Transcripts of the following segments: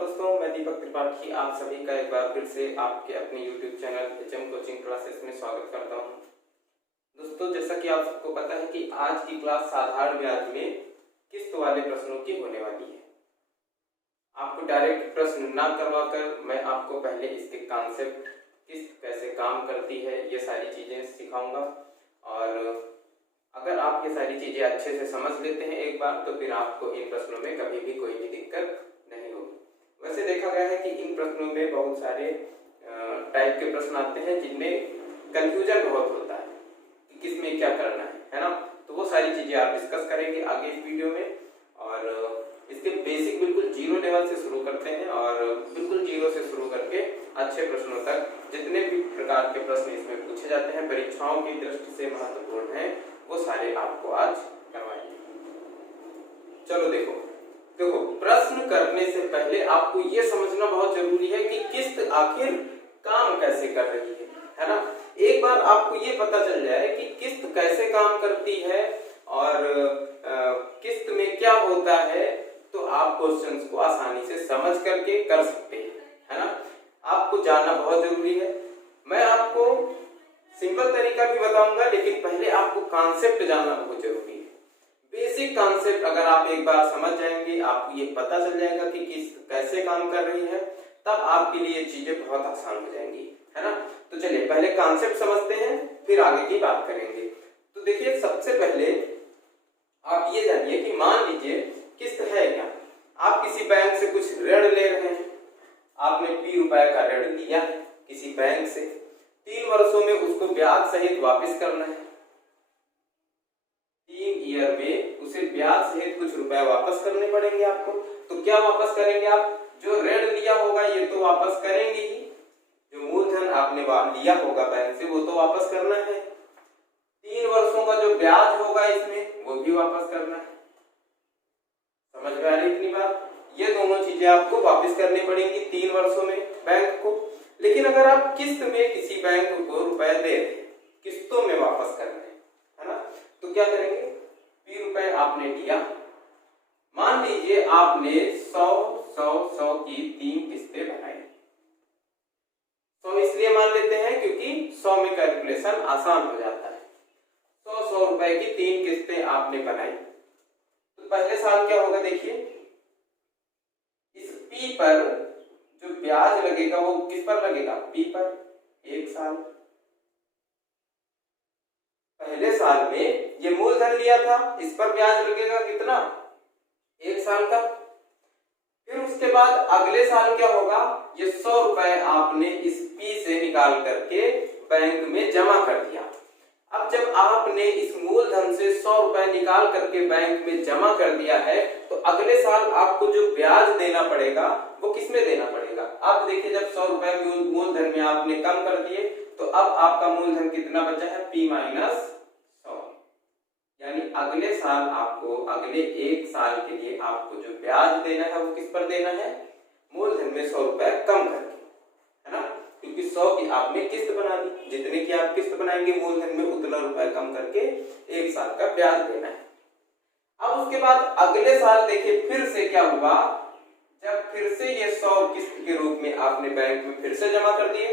दोस्तों, मैं दीपक त्रिपाठी आप सभी का एक बार फिर से आपके अपने YouTube channel HM coaching classes में स्वागत करता हूं। दोस्तों, जैसा कि आप सबको पता है कि आज की क्लास साधारण ब्याज में किस्त वाले प्रश्नों की होने वाली है। आपको डायरेक्ट प्रश्न ना करवाकर मैं आपको पहले इसके कॉन्सेप्ट, किस्त कैसे काम करती है, ये सारी चीजें सिखाऊंगा। और अगर आप ये सारी चीजें अच्छे से समझ लेते हैं एक बार, तो फिर आपको इन प्रश्नों में कभी भी कोई भी दिक्कत नहीं होगी। वैसे देखा गया है कि इन प्रश्नों में बहुत सारे टाइप के प्रश्न आते हैं जिनमें कंफ्यूजन बहुत होता है कि किस में क्या करना है ना। तो वो सारी चीजें आप डिस्कस करेंगे आगे इस वीडियो में। और इसके बेसिक बिल्कुल जीरो लेवल से शुरू करते हैं और बिल्कुल जीरो से शुरू करके अच्छे प्रश्नों तक जितने भी प्रकार के प्रश्न इसमें पूछे जाते हैं, परीक्षाओं की दृष्टि से महत्वपूर्ण है, वो सारे आपको आज करवाएंगे। चलो देखो प्रश्न करने से पहले आपको ये समझना बहुत जरूरी है कि किस्त आखिर काम कैसे कर रही है ना। एक बार आपको ये पता चल जाए कि किस्त कैसे काम करती है और किस्त में क्या होता है, तो आप क्वेश्चंस को आसानी से समझ करके कर सकते हैं, है ना। आपको जानना बहुत जरूरी है। मैं आपको सिंपल तरीका भी बताऊंगा, लेकिन पहले आपको कॉन्सेप्ट जानना बहुत जरूरी है। बेसिक कॉन्सेप्ट अगर आप एक बार समझ जाएंगे, आपको ये पता चल जाएगा कि किस्त कैसे काम कर रही है, तब आपके लिए चीजें बहुत आसान हो जाएंगी, है ना। तो चलिए पहले कॉन्सेप्ट समझते हैं, फिर आगे की बात करेंगे। तो देखिए, सबसे पहले आप ये जानिए कि मान लीजिए किस्त है क्या। आप किसी बैंक से कुछ ऋण ले रहे हैं, आपने ₹P का ऋण लिया है किसी बैंक से, 3 वर्षों में उसको ब्याज सहित वापस करना है। 3 ईयर में उसे ब्याज सहित कुछ रुपए वापस करने पड़ेंगे आपको। तो क्या वापस करेंगे आप? जो ऋण लिया होगा ये तो वापस करेंगे ही, जो मूलधन आपने लिया होगा बैंक से वो तो वापस करना है, 3 वर्षों का जो ब्याज होगा इसमें वो भी वापस करना है। समझ में आ रही इतनी बात? ये दोनों चीजें आपको वापस करनी पड़ेंगी 3 वर्षों में बैंक को। लेकिन अगर आप किस्त में किसी बैंक को रुपए दे रहे, किस्तों में वापस कर रहे हैं, है ना, तो क्या करेंगे? ₹P आपने लिया, मान लीजिए आपने 100 की 3 किस्तें बनाई। 100 इसलिए मान लेते हैं क्योंकि 100 में कैलकुलेशन आसान हो जाता है। 100 रुपए की 3 किस्तें आपने बनाई, तो पहले साल क्या होगा? देखिए, इस P पर जो ब्याज लगेगा वो किस पर लगेगा? P पर, 1 साल। पहले साल में ये मूलधन लिया था, इस पर ब्याज लगेगा कितना? 1 साल का। फिर उसके बाद अगले साल क्या होगा? ये 100 रुपए आपने इस P से निकाल करके बैंक में जमा कर दिया। अब जब आपने इस मूलधन से 100 रुपए निकाल करके बैंक में जमा कर दिया है, तो अगले साल आपको जो ब्याज देना पड़ेगा वो किसमें देना पड़ेगा? अब देखिए, जब 100 रुपए मूलधन में आपने कम कर दिए, तो अब आपका मूलधन कितना बचा है? P - 100। यानी अगले साल आपको, अगले 1 साल के लिए आपको जो ब्याज देना है वो किस पर देना है? मूलधन में 100 रुपए कम करके, है ना, क्योंकि 100 की आपने किस्त बना दी। जितने की आप किस्त बनाएंगे मूलधन में, उतना रुपए कम करके 1 साल का ब्याज देना है। अब उसके बाद अगले साल देखिए फिर से क्या हुआ, जब फिर से ये 100 किस्त के रूप में आपने बैंक में फिर से जमा कर दिए,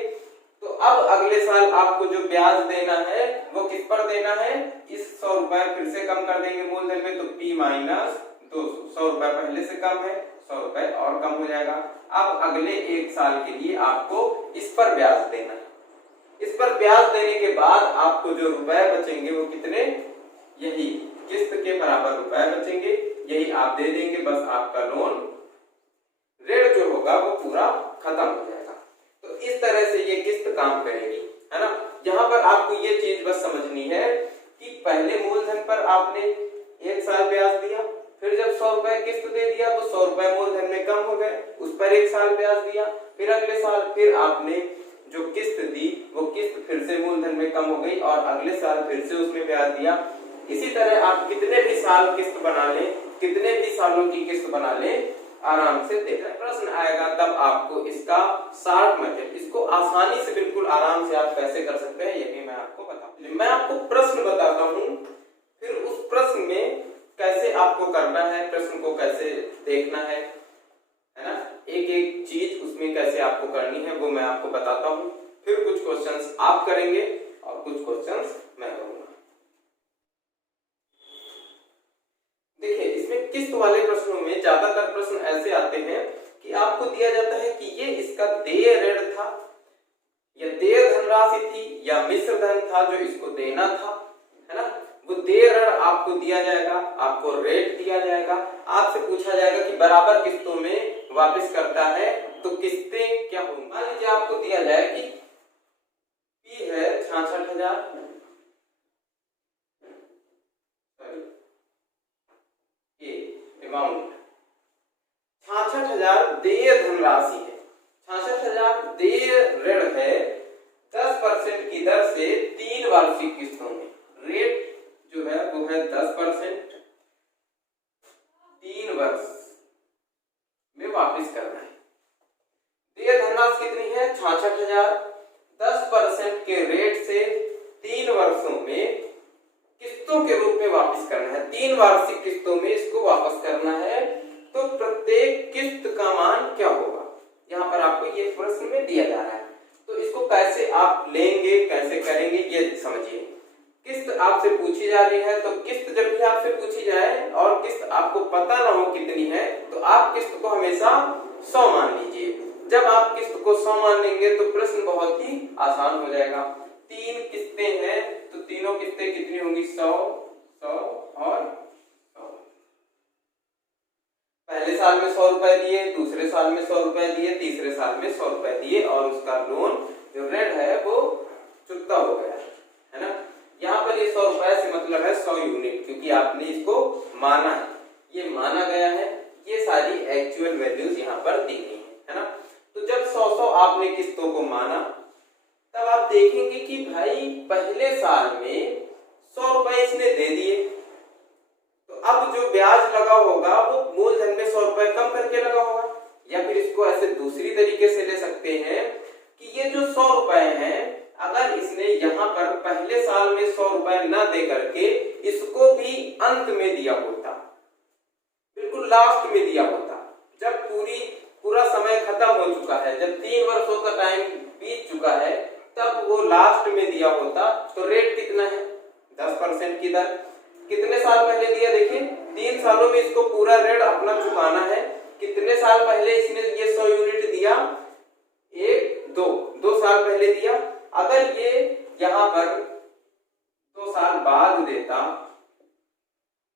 तो अब अगले साल आपको जो ब्याज देना है वो किस पर देना है? इस 100 रुपए फिर से कम कर देंगे मूलधन में, तो P - 200। 100 रुपए पहले से कम है, 100 रुपए और कम हो जाएगा। अब अगले 1 साल के लिए आपको इस पर ब्याज देना है। इस पर ब्याज देने के बाद आपको जो रुपए बचेंगे वो कितने? यही किस्त के बराबर रुपए बचेंगे, यही आप दे देंगे। बस आपका लोन, ऋण जो होगा वो पूरा खत्म हो जाएगा। तो इस तरह से ये किस्त काम करेगी, है ना। यहाँ पर आपको ये चीज बस समझनी है कि पहले मूलधन पर आपने 1 साल ब्याज दिया, फिर जब 100 रुपए किस्त दे दिया तो 100 रुपए मूलधन में कम हो गए, उस पर 1 साल ब्याज दिया। फिर अगले साल फिर आपने जो किस्त दी वो किस्त फिर से मूलधन में कम हो गई और अगले साल फिर से उसमें ब्याज दिया। इसी तरह आप कितने भी साल किस्त बना लें, कितने भी सालों की किस्त बना लें, आराम से देखा प्रश्न आएगा तब आपको इसका शॉर्ट मेथड, इसको आसानी से बिल्कुल आराम से आप कैसे कर सकते हैं ये भी मैं आपको बताऊं। मैं आपको प्रश्न बताता हूं, फिर उस प्रश्न में कैसे आपको करना है, प्रश्न को कैसे देखना है ना। एक एक चीज उसमें कैसे आपको करनी है वो मैं आपको बताता हूँ। फिर कुछ क्वेश्चंस आप करेंगे और कुछ क्वेश्चंस मैं करूंगा। देखिए, इसमें किस्त वाले प्रश्नों में ज्यादातर प्रश्न ऐसे आते हैं कि आपको दिया जाता है कि ये इसका देय ऋण था या देय धनराशि थी या मिश्र धन था जो इसको देना था, है ना। वो देय ऋण आपको दिया जाएगा, आपको रेट दिया जाएगा, आपसे पूछा जाएगा कि बराबर किस्तों में वापस करता है तो किस्तें क्या होंगी। मान लीजिए आपको दिया जाए कि P है 66,000, अमाउंट 66,000 देय धनराशि है, 66,000 देय ऋण है 10% की दर से 3 वार्षिक किस्तों में। रेट जो है वो है 10%, 3 वर्ष में वापस करना है। देय धनराशि कितनी है 66,000, 10% के रेट से 3 वर्षों में किस्तों के रूप में वापस करना है। 3 वार्षिक किस्तों में इसको वापस करना है, तो प्रत्येक किस्त का मान क्या होगा, यहाँ पर आपको ये प्रश्न में दिया जा रहा है। तो इसको कैसे आप लेंगे, कैसे करेंगे, ये समझिए। किस्त आपसे पूछी जा रही है, तो किस्त जब भी आपसे पूछी जाए और किस्त आपको पता ना हो कितनी है, तो आप किस्त को हमेशा 100 मान लीजिए। जब आप किस्त को 100 मान लेंगे तो प्रश्न बहुत ही आसान हो जाएगा। 3 किस्तें हैं तो तीनों किस्तें कितनी होंगी 100, 100 और 100। पहले साल में 100 रुपए दिए, दूसरे साल में 100 रुपए दिए, तीसरे साल में 100 रुपए दिए और उसका लोन जो ऋण है वो चुकता हो गया, है ना। यहाँ पर ये 100 रुपए से मतलब है 100 यूनिट, क्योंकि आपने इसको माना है, ये माना गया है। ये सारी एक्चुअल वैल्यूज यहाँ पर दी गई है ना। तो जब 100 आपने किस्तों को माना, तब आप देखेंगे कि भाई पहले साल में 100 रुपए इसने दे दिए, तो अब जो ब्याज लगा होगा वो मूलधन में 100 रुपए कम करके लगा होगा। या फिर इसको ऐसे दूसरी तरीके से ले सकते हैं कि ये जो 100 रुपए हैं, अगर इसने यहाँ पर पहले साल में 100 रुपए न दे करके इसको भी अंत में दिया होता, बिल्कुल लास्ट में दिया होता, जब पूरा समय खत्म हो चुका है, जब 3 वर्षों का टाइम बीत चुका है, तब वो लास्ट में दिया होता, तो रेट कितना है 10% की दर। कितने साल पहले दिया, देखिए 3 सालों में इसको पूरा ऋण अपना चुकाना है। कितने साल पहले इसने ये 100 यूनिट दिया, 2 साल पहले दिया। अगर ये यहाँ पर 2 साल बाद देता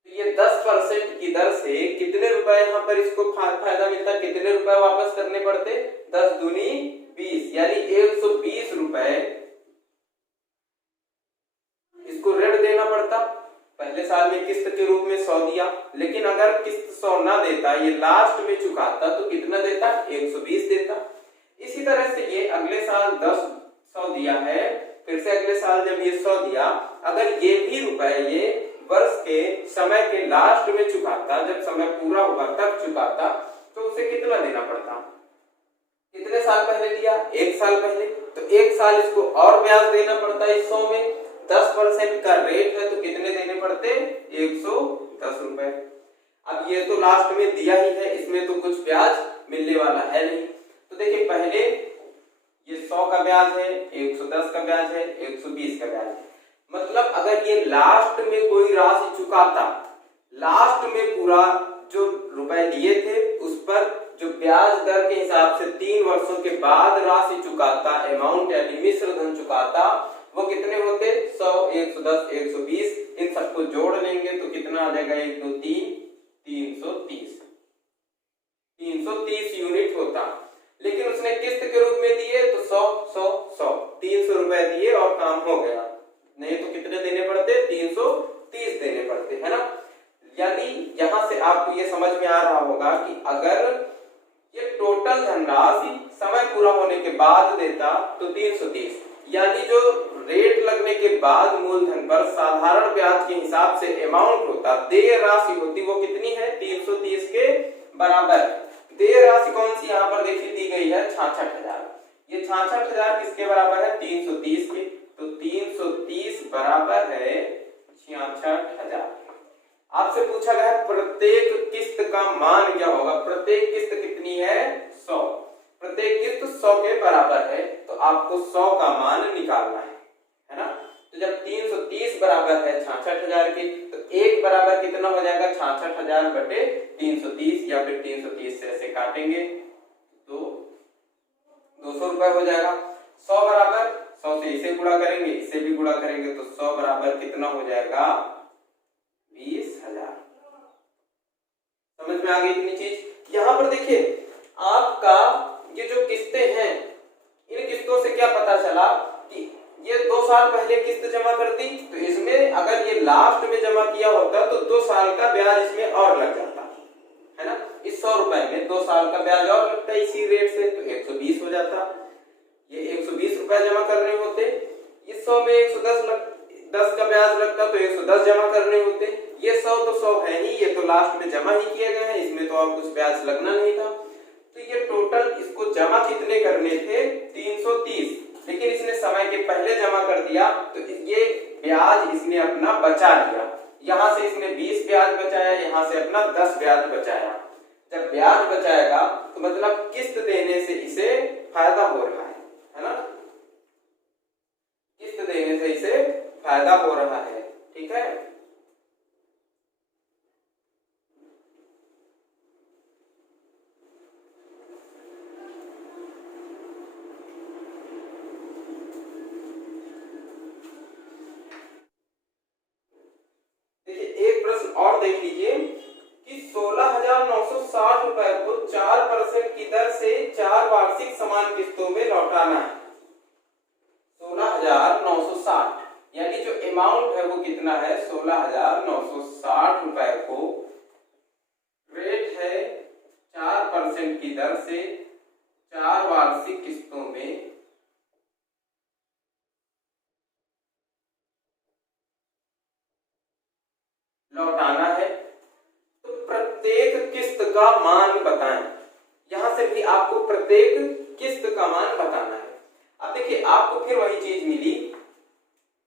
तो ये 10% की दर से कितने रुपए यहाँ पर इसको फायदा मिलता, कितने रुपए वापस करने पड़ते, 10 दूनी 20, यानी 120 रुपए इसको ऋण देना पड़ता। पहले साल में किस्त के रूप में 100 दिया, लेकिन अगर किस्त 100 ना देता, ये लास्ट में चुकाता, तो कितना देता 120 देता। इसी तरह से ये अगले साल 100 दिया है, फिर से अगले साल जब ये 100 दिया, अगर ये भी रुपए ये वर्ष के समय के लास्ट में चुकाता, जब समय पूरा हुआ तब चुकाता, तो उसे कितना देना पड़ता, कितने साल पहले दिया 1 साल पहले, तो 1 साल इसको और ब्याज देना पड़ता है। इस 100 में 10% का रेट है, तो कितने देने पड़ते 110 रुपए। अब ये तो लास्ट में दिया ही है, इसमें तो कुछ ब्याज मिलने वाला है नहीं। तो देखिए पहले ये 100 का ब्याज है, 110 का ब्याज है, 120 का ब्याज है। मतलब अगर ये लास्ट में कोई राशि चुकाता, लास्ट में पूरा जो रुपए लिए थे उस पर जो ब्याज दर के हिसाब से 3 वर्षों के बाद राशि चुकाता, अमाउंट यानी मिश्र धन चुकाता, वो कितने होते 100, 110, 120, इन सबको जोड़ लेंगे तो कितना आ जाएगा 1, 2, 3, 330 यूनिट होता। लेकिन उसने किस्त के रूप में दिए तो 100, 300 रुपए दिए और काम हो गया। नहीं तो कितने देने पड़ते 330 देने पड़ते, है ना। यानी यहां से आपको ये समझ में आ रहा होगा कि अगर ये टोटल धनराशि समय पूरा होने के बाद देता तो 330, यानी जो रेट लगने के बाद मूलधन पर साधारण ब्याज के हिसाब से अमाउंट होता, देय राशि होती, वो कितनी है 330 के बराबर। देय राशि कौन सी यहाँ पर देखिए दी गई है 66,000। ये 66,000 किसके बराबर है 330 के, तो 330 बराबर है 66,000। आपसे पूछा गया है प्रत्येक किस्त का मान क्या होगा, प्रत्येक किस्त कितनी है 100 के बराबर है तो आपको 100 का मान निकालना है ना। तो जब 330 बराबर है 66,000 की तो 1 बराबर कितना हो जाएगा 66,000 बटे 330 या फिर 330 से ऐसे काटेंगे तो 200 रुपए हो जाएगा। 100 बराबर 100 से इसे गुणा करेंगे इसे भी गुणा करेंगे तो 100 बराबर कितना हो जाएगा 20,000। समझ में आ गई इतनी चीज। यहाँ पर देखिए आपका ये जो किस्तें हैं इन किस्तों से क्या पता चला कि ये 2 साल पहले किस्त जमा कर दी तो इसमें अगर ये लास्ट में जमा किया होता तो 2 साल का ब्याज इसमें और लग जाता है ना। इस 100 रुपए में 2 साल का ब्याज और लगता है इसी रेट से तो 120 हो जाता। ये 120 रुपए जमा करने होते, इस 100 में 110 का ब्याज लगता तो 110 जमा करने होते। ये 100 तो 100 है ही, ये तो लास्ट में जमा ही किए गए हैं, इसमें तो और कुछ ब्याज लगना नहीं था। तो ये टोटल इसको जमा कितने करने थे 330, लेकिन इसने समय के पहले जमा कर दिया तो ये ब्याज इसने अपना बचा लिया। यहाँ से इसने 20 ब्याज बचाया, यहाँ से अपना 10 ब्याज बचाया। जब ब्याज बचाएगा तो मतलब किस्त देने से इसे फायदा हो रहा है ना। किस्त देने से इसे फायदा हो रहा है, ठीक है। देखिए एक प्रश्न और देख लीजिए कि 16,960 रुपए को 4% की दर से 4 वार्षिक समान किस्तों में लौटाना है। 16,960 यानी जो अमाउंट है वो कितना है 16,960 रुपए को रेट है 4% की दर से 4 वार्षिक किस्तों में लौटाना है। तो प्रत्येक किस्त का मान बताएं। यहां से भी आपको प्रत्येक किस्त का मान बताना है। अब देखिए आपको फिर वही चीज मिली,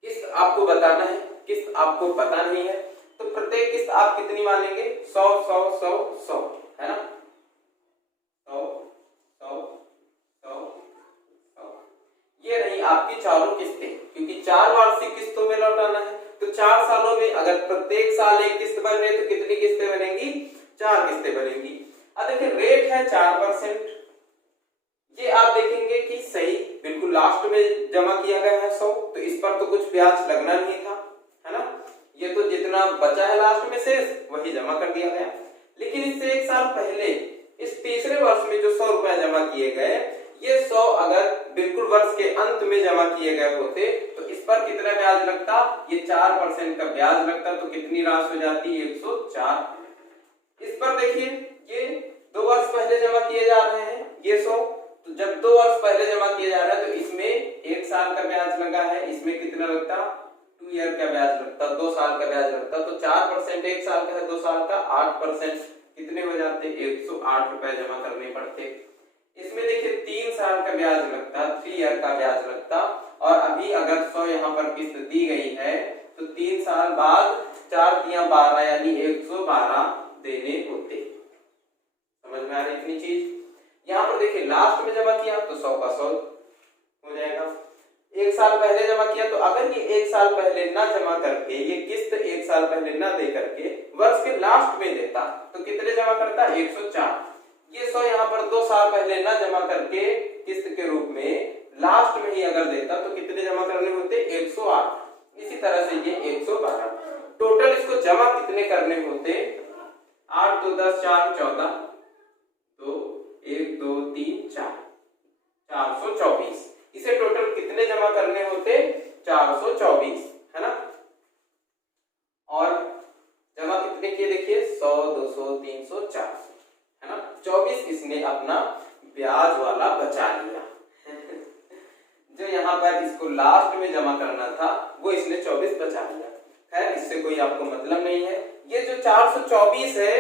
किस्त आपको बताना है, किस्त आपको पता नहीं है तो प्रत्येक किस्त आप कितनी मानेंगे 100 100 100 100 है ना। 100 100 100 100 ये रही आपकी चारों किस्तें, क्योंकि 4 वार्षिक किस्तों में लौटाना है तो 4 सालों में अगर प्रत्येक साल एक किस्त बन रही है तो कितनी किस्तें बनेंगी 4 किस्तें बनेंगी। अब देखिए रेट है 4%, ये आप देखेंगे कि सही बिल्कुल लास्ट में जमा किया गया है 100 तो इस पर तो कुछ ब्याज लगना नहीं था, है ना। ये तो जितना बचा है लास्ट में शेष वही जमा कर दिया गया। लेकिन इससे 1 साल पहले इस तीसरे वर्ष में जो 100 रुपए जमा किए गए ये 100 अगर बिल्कुल वर्ष के अंत में जमा किए गए होते तो इस पर कितना ब्याज लगता, ये 4% का ब्याज लगता तो कितनी राशि हो जाती 104। इस पर देखिए ये 2 वर्ष पहले जमा किए जा रहे हैं ये 100, तो जब 2 वर्ष पहले जमा किया जा रहा है तो इसमें 1 साल का ब्याज लगा है, इसमें कितना लगता 2 ईयर का ब्याज लगता, 2 साल का ब्याज लगता। तो 4% 1 साल का है 2 साल का 8% कितने हो जाते 108 रुपए जमा करने पड़ते। इसमें देखिए 3 साल का ब्याज लगता, 3 ईयर का ब्याज लगता और अभी अगर 100 यहाँ पर किस्त दी गई है तो 3 साल बाद 4 तिया 12 यानी 112 देने होते। समझ में आ रही इतनी चीज। यहाँ पर देखिए लास्ट में जमा किया तो 100 का 100 हो जाएगा। 1 साल पहले जमा किया तो अगर ये 1 साल पहले ना जमा करके ये किस्त 1 साल पहले ना दे करके वर्ष के लास्ट में देता तो कितने जमा करता 104। ये 100 यहाँ पर 2 साल पहले ना जमा करके किस्त के रूप में लास्ट में ही अगर देता तो कितने जमा करने होते 108। इसी तरह से ये 112। टोटल इसको जमा कितने करने होते 8 2 10 4 14 2 1 2 3 4 424। इसे टोटल कितने जमा करने होते 424, है ना। और जमा कितने किए देखिए 100 200 300 400, है ना। 24 इसने अपना ब्याज वाला बचा लिया जो यहाँ पर इसको लास्ट में जमा करना था वो इसने 24 बचा लिया। खैर इससे कोई आपको मतलब नहीं है। ये जो 424 है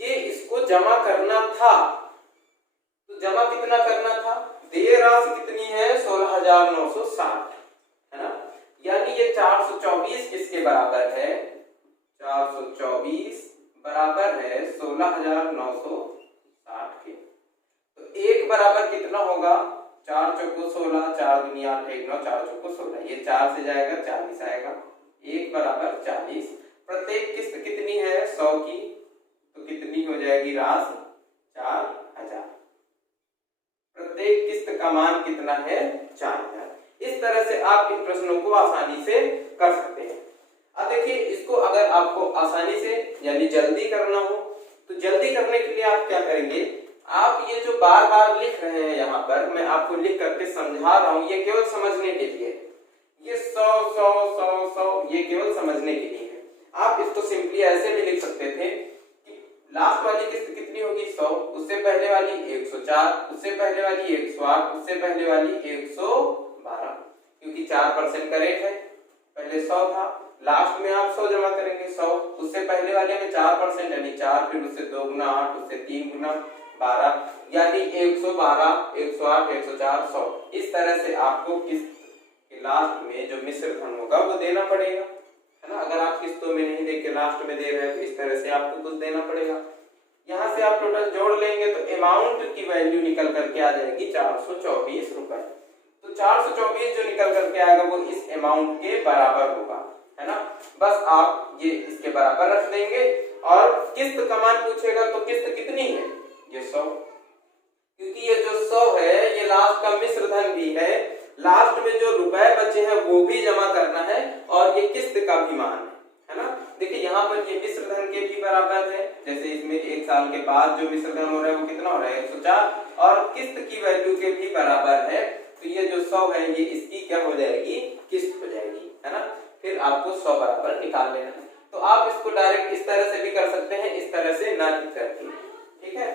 ये इसको जमा करना था तो जमा कितना करना था, देय राशि कितनी है 16,960, है ना। यानी ये 424 किसके बराबर है 424 बराबर है 16,960 के। तो 1 बराबर कितना होगा 4 चौको 16, 4 दूनी 8, 1 9, 4 चौको 16, ये 4 से जाएगा 40 आएगा, 1 बराबर 40। प्रत्येक किस्त कितनी है 100 की, तो कितनी हो जाएगी राशि 4000। प्रत्येक किस्त का मान कितना है 4000। इस तरह से आप इन प्रश्नों को आसानी से कर सकते हैं। अब देखिए इसको अगर आपको आसानी से यानी जल्दी करना हो तो जल्दी करने के लिए आप क्या करेंगे, आप ये जो बार बार लिख रहे हैं यहाँ पर मैं आपको लिख करके समझा रहा हूँ, ये केवल समझने के लिए, ये 100 100 100 100 ये केवल समझने के लिए है। आप इसको सिंपली ऐसे भी लिख सकते थे कि लास्ट वाली किस्त कितनी होगी 100, उससे पहले वाली 104, उससे पहले वाली 108, उससे पहले वाली 112, क्योंकि 4% का रेट है, पहले 100 था, लास्ट में आप 100 जमा करेंगे 100, उससे पहले वाले में 4% यानी 4, फिर उससे 2 गुना 8, उससे 3 गुना 12, यानी 112, 108, 104, 100। इस तरह से आपको किस्त के लास्ट में जो मिश्र धन होगा वो देना पड़ेगा, है ना। अगर आप किस्तों में नहीं देके लास्ट में दे रहे हैं तो इस तरह से आपको कुछ देना पड़ेगा। यहाँ से आप टोटल जोड़ लेंगे तो अमाउंट की वैल्यू निकल करके आ जाएगी 424 रुपए। तो 424 जो निकल करके आएगा वो इस अमाउंट के बराबर होगा, है ना। बस आप ये इसके बराबर रख देंगे और किस्त का मान पूछेगा तो किस्त कितनी है ये 100, क्योंकि ये जो 100 है ये लास्ट का मिश्र धन भी है, लास्ट में जो रुपए बचे हैं वो भी जमा करना है और ये किस्त का भी मान है ना। देखिए यहाँ पर ये मिश्र धन के भी बराबर है, जैसे इसमें 1 साल के बाद जो मिश्र धन हो रहा है वो कितना हो रहा है 104 और किस्त की वैल्यू के भी बराबर है, तो ये जो 100 है ये इसकी क्या हो जाएगी किस्त हो जाएगी, है ना। फिर आपको 100 बराबर निकाल लेना है। तो आप इसको डायरेक्ट इस तरह से भी कर सकते हैं, इस तरह से ना लिख करके, ठीक है।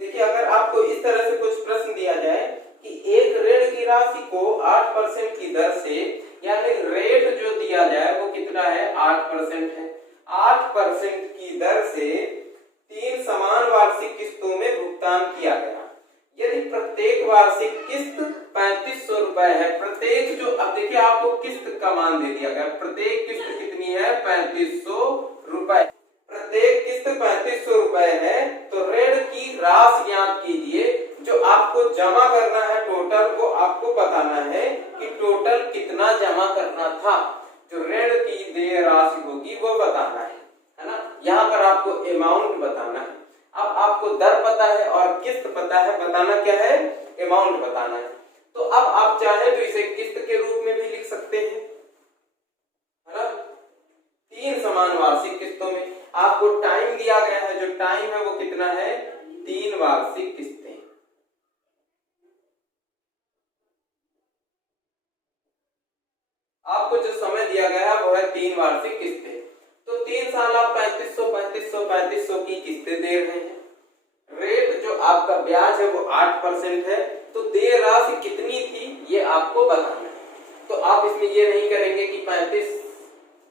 देखिए अगर आपको इस तरह से कुछ प्रश्न दिया जाए कि एक ऋण की राशि को 8% की दर से, यानी रेट जो दिया जाए वो कितना है 8% है, 8% की दर से 3 समान वार्षिक किस्तों में भुगतान किया गया। यदि प्रत्येक वार्षिक किस्त 3500 रुपए है, प्रत्येक जो, अब देखिए आपको किस्त का मान दे दिया गया, प्रत्येक किस्त कितनी है 3500 रुपए, प्रत्येक किस्त 3500 रुपए है, तो ऋण की राशि ज्ञात कीजिए। जो आपको जमा करना है टोटल वो आपको बताना है कि टोटल कितना जमा करना था, जो ऋण की देय राशि होगी वो बताना है ना। यहाँ पर आपको अमाउंट बताना है। अब आपको दर पता है और किस्त पता है, बताना क्या है अमाउंट बताना है। तो अब आप चाहे तो इसे किस्त के रूप में भी लिख सकते हैं, है ना। 3 समान वार्षिक किस्तों में आपको टाइम दिया गया है, जो टाइम है वो कितना है 3 वार्षिक किस्तें। आपको जो समय दिया गया है वो है 3 वार्षिक किस्तें। तो 3 साल आप 3500 की किस्तें दे रहे हैं। रेट जो आपका ब्याज है वो 8% है, तो देय राशि कितनी थी ये आपको बताना है। तो आप इसमें ये नहीं करेंगे कि 35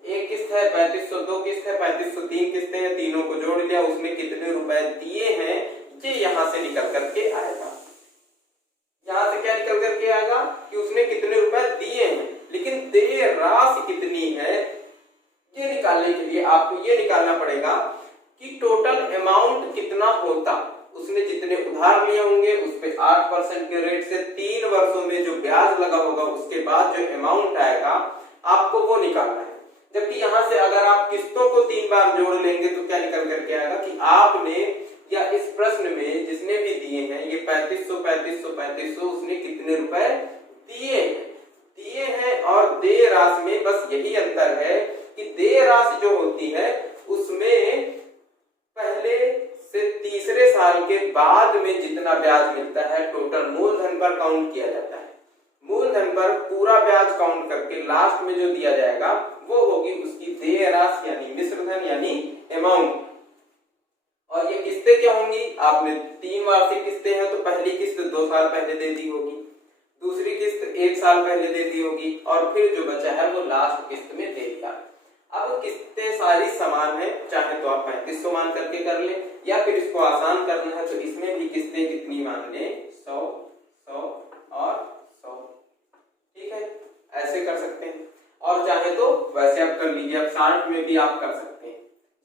एक किस्त है, 3500 दो किस्त है, 3500 3 किस्तें हैं, तीनों को जोड़ लिया, उसमें कितने रुपए दिए हैं ये यहां से निकल करके आएगा। यहां से क्या निकल करके आएगा कि उसने कितने रुपए दिए हैं, लेकिन देय राशि कितनी है ये निकालने के लिए आपको ये निकालना पड़ेगा कि टोटल अमाउंट कितना होता। उसने जितने उधार लिए होंगे उस पे 8% के रेट से 3 वर्षों में जो ब्याज लगा होगा उसके बाद जो अमाउंट आएगा आपको वो निकालना है। जबकि यहाँ से अगर आप किस्तों को 3 बार जोड़ लेंगे तो क्या निकल करके आएगा कि आपने, या इस प्रश्न में जिसने भी दिए हैं ये 3500 उसने कितने रुपए दिए हैं। और देय राशि में बस यही अंतर है कि देय राशि जो होती है उसमें पहले से तीसरे साल के बाद में जितना ब्याज मिलता है टोटल मूलधन पर काउंट किया जाता है। मूलधन पर पूरा ब्याज काउंट करके लास्ट में जो दिया जाएगा वो होगी उसकी देय राशि यानी मिश्रधन यानी अमाउंट। और ये किस्तें क्या होंगी, आपने 3 वार्षिक किस्तें हैं तो पहली किस्त 2 साल पहले दे दी होगी, दूसरी किस्त 1 साल पहले दे दी होगी और फिर जो बचा है वो लास्ट किस्त में दे दिया। अब किस्तें सारी समान है, चाहे तो आप 3500 मान करके कर ले या फिर इसको आसान करना है तो इसमें भी किस्तें कितनी मान ले 100 100 आप 60 में भी आप कर सकते हैं।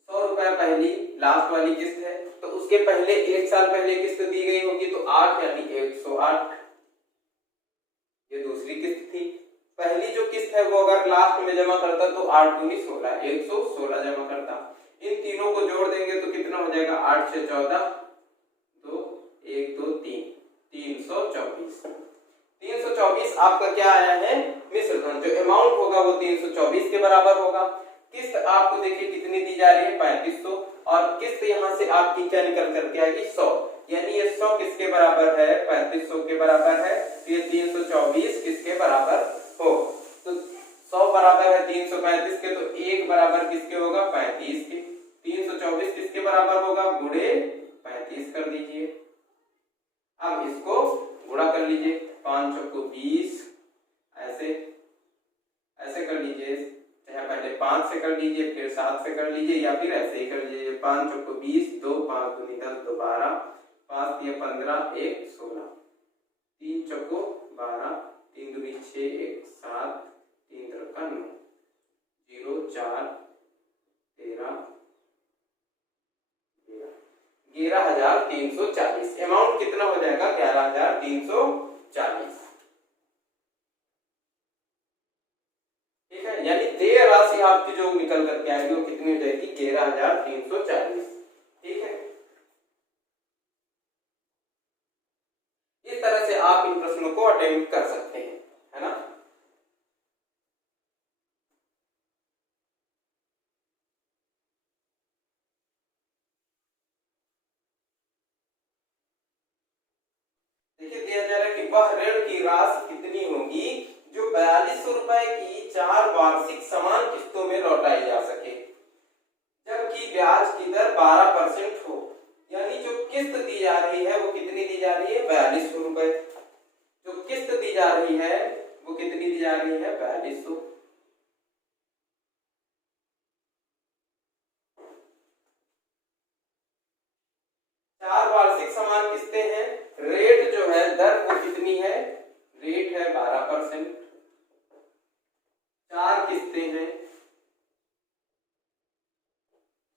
100 रुपए पहली लास्ट वाली किस्त है, तो उसके पहले 1 साल पहले किस्त दी गई होगी तो 8 यानी 108, ये दूसरी किस्त थी। पहली जो किस्त है वो अगर लास्ट में जमा करता तो 8 दूनी 16, 116 जमा करता। इन तीनों को जोड़ देंगे तो कितना हो जाएगा, 8 से 14, 2 1 2 3, 324। 324 आपका क्या आया है, मिश्र धन। जो अमाउंट होगा वो 324 के बराबर होगा। किस्त आपको देखिए कितनी दी जा रही है, 3500, और किस्त यहाँ से आपकी क्या निकल करके आएगी, 100, यानी ये 100 किसके बराबर है, 3500 के बराबर है। तो ये 324 किसके बराबर हो, तो 100 बराबर है 335 के, तो 1 बराबर किसके होगा, 35 के। 324 किसके बराबर होगा, गुणे 35 कर दीजिए। अब इसको गुणा कर लीजिए, 5 चौको 20, ऐसे कर लीजिए, चाहे पहले 5 से कर लीजिए फिर 7 से कर लीजिए, या फिर ऐसे ही कर लीजिए। 5 चौको 20, 2 5 दूनी 10, 2 12, 5 दिए 15, 1 16, 3 चौको 12, 3 दूनी 6, 1 7, 3 त्रिका 9, 0 4 13, 11,340। अमाउंट कितना हो जाएगा, 11,340। ठीक है, यानी देय राशि आपकी जो निकल करके आएगी वो कितनी हो जाएगी, 11,340। ठीक है, इस तरह से आप इन प्रश्नों को अटेम्प्ट कर सकते हैं, है ना। देखिए दिया जा रहा है कि वह ऋण की राशि कितनी होगी जो 4200 रुपए की 4 वार्षिक समान किस्तों में लौटाई जा सके, जबकि ब्याज की दर 12% हो। यानी जो किस्त दी जा रही है वो कितनी दी जा रही है, 4200 रुपए। जो किस्त दी जा रही है वो कितनी दी जा रही है, 4200। 4 वार्षिक समान किस्तें हैं, रेट जो है दर वो कितनी है, रेट है 12%। 4 किस्तें हैं,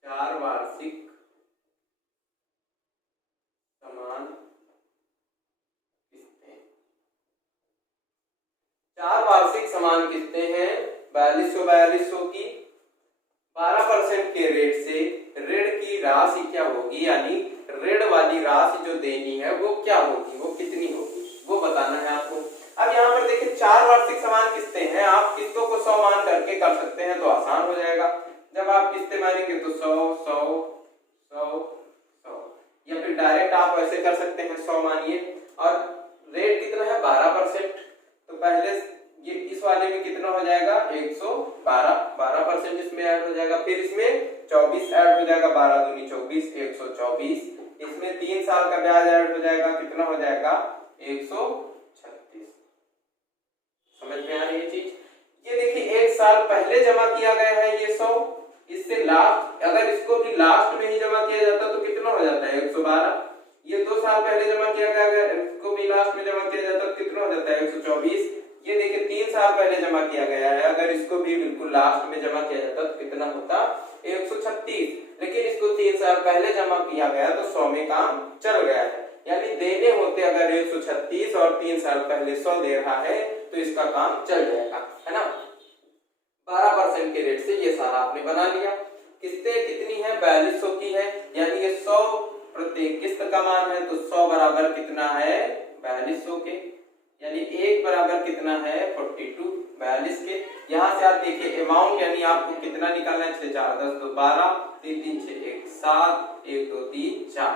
4 वार्षिक समान किस्तें, 4 वार्षिक समान किस्तें हैं 4200 की। 12% के रेट से ऋण की राशि क्या होगी, यानी ऋण वाली राशि जो देनी है वो क्या होगी, वो कितनी होगी, वो बताना है आपको। अब यहाँ पर देखिए 4 वार्षिक समान किस्तें हैं, आप किस्तों को 100 मान करके कर सकते हैं तो आसान हो जाएगा। जब आप किस्तें मानेंगे तो 100 100 100 100, या फिर डायरेक्ट आप ऐसे कर सकते हैं 100 मानिए, और रेट कितना है 12%, तो पहले ये इस वाले में कितना हो जाएगा, 112, 12% इसमें ऐड हो जाएगा, फिर इसमें 24 ऐड हो जाएगा, 12 दूनी 24, 124, इसमें 3 साल का ब्याज ऐड हो जाएगा, कितना हो जाएगा, 136। समझ में आ रही है चीज। ये देखिए 1 साल पहले जमा किया गया है ये 100, इससे लास्ट अगर इसको भी लास्ट में ही जमा किया जाता तो कितना हो जाता है, 112। ये 2 साल पहले जमा किया गया, इसको भी लास्ट में जमा किया जाता तो कितना हो जाता है, 124। ये देखिए 3 साल पहले जमा किया गया है, अगर इसको भी बिल्कुल लास्ट में जमा किया जाता तो कितना होता, 136। लेकिन इसको 3 साल पहले जमा किया गया तो 100 में काम चल गया है, यानी देने होते अगर 136 और 3 साल पहले 100 दे रहा है तो इसका काम चल जाएगा, है ना। 12% के रेट से ये सारा आपने बना लिया। किस्तें कितनी है, 4200 की है, यानी ये 100 प्रत्येक किस्त का मान है, तो 100 बराबर कितना है, 4200 के, यानी 1 बराबर कितना है, 42, 42 के। यहाँ से आप देखिए अमाउंट, यानी आपको कितना निकालना है, 6 4 10 2 12, 3 3 6 1 7, 1 2 3 4,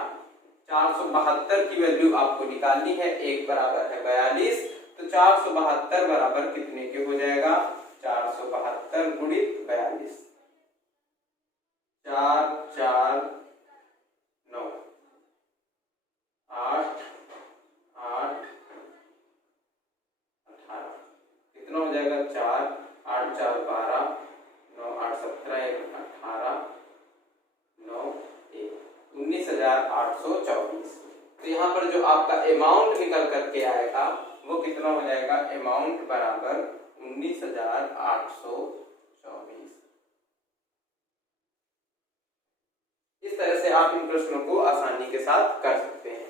472 की वैल्यू आपको निकालनी है। 1 बराबर है 42, तो 472 बराबर कितने के हो जाएगा, 472 गुणित 42, 4 4 9 8 8 18, कितना हो जाएगा, 4 8 4 12, 9 8 17, 18 9 1, 19,824। तो यहाँ पर जो आपका अमाउंट निकल करके आएगा वो कितना हो जाएगा, अमाउंट बराबर 19,824। इस तरह से आप इन प्रश्नों को आसानी के साथ कर सकते हैं।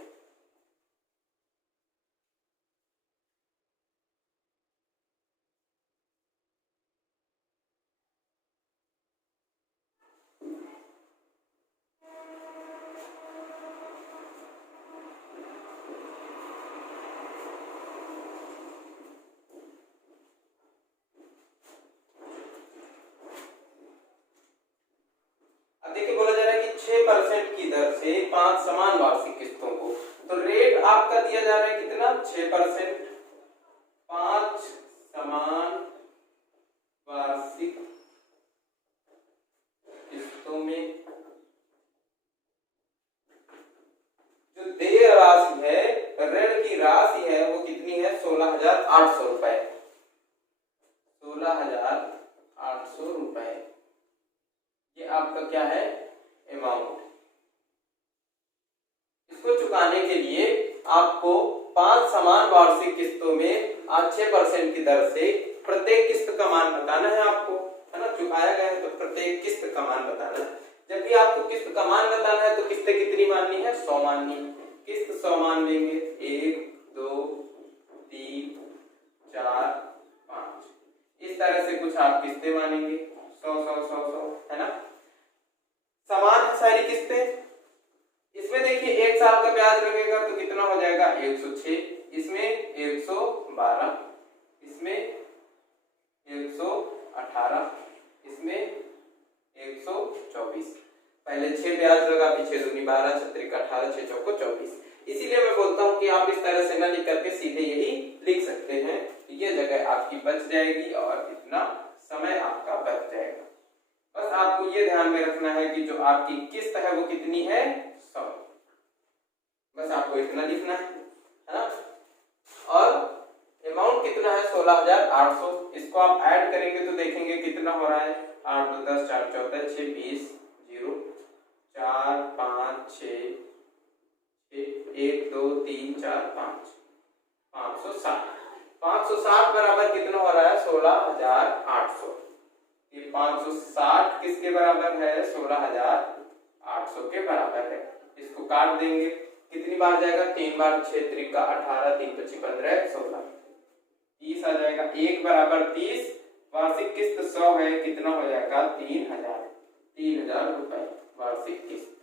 देखिए बोला जा रहा है कि 6% की दर से 5 समान वार्षिक किस्तों को, तो रेट आपका दिया जा रहा है कितना, 6%, 5 समान वार्षिक किस्तों में जो देय राशि है, ऋण की राशि है वो कितनी है, 16,800 रुपए, 16,800 रुपए, ये आपका क्या है, अमाउंट। इसको चुकाने के लिए आपको 5 समान वार्षिक किस्तों में 6% की दर से प्रत्येक किस्त का मान बताना है आपको, है ना, चुकाया गया है तो प्रत्येक किस्त का मान बताना है। जब भी आपको किस्त का मान बताना है तो किस्तें कितनी माननी है, 100 माननी है। किस्त 100 मान लेंगे, 1 2 3 4 5, इस तरह से कुछ आप किस्तें मानेंगे, 100 100 100 100, है ना, समान है सारी किस्तें। इसमें देखिए 1 साल का ब्याज लगेगा तो कितना हो जाएगा, 106, इसमें 112, इसमें 118, इसमें 124, पहले 6 ब्याज लगा, पीछे 2 12 6 18 6 चौको 24। इसीलिए मैं बोलता हूं कि आप इस तरह से ना लिख करके सीधे यही लिख सकते हैं, ये जगह आपकी बच जाएगी और इतना समय आपका बच जाएगा। बस आपको ये ध्यान में रखना है कि जो आपकी किस्त है वो कितनी है, 100, बस आपको इतना लिखना है ना, और अमाउंट कितना है, 16,800। इसको आप ऐड करेंगे तो देखेंगे कितना हो रहा है, 8 2 10 4 14 6 20 0 4 5 6 1 2 3 4 5 560, 560 बराबर कितना हो रहा है, 16,800। ये 560 किसके बराबर है, 16,800 के बराबर है। इसको काट देंगे, कितनी बार जाएगा, 3 बार, 6 3 का 18, 3 25 15 16, 30 आ जाएगा, 1 बराबर 30, वार्षिक किस्त 100 है, कितना हो जाएगा, 3,000 रुपए वार्षिक किस्त।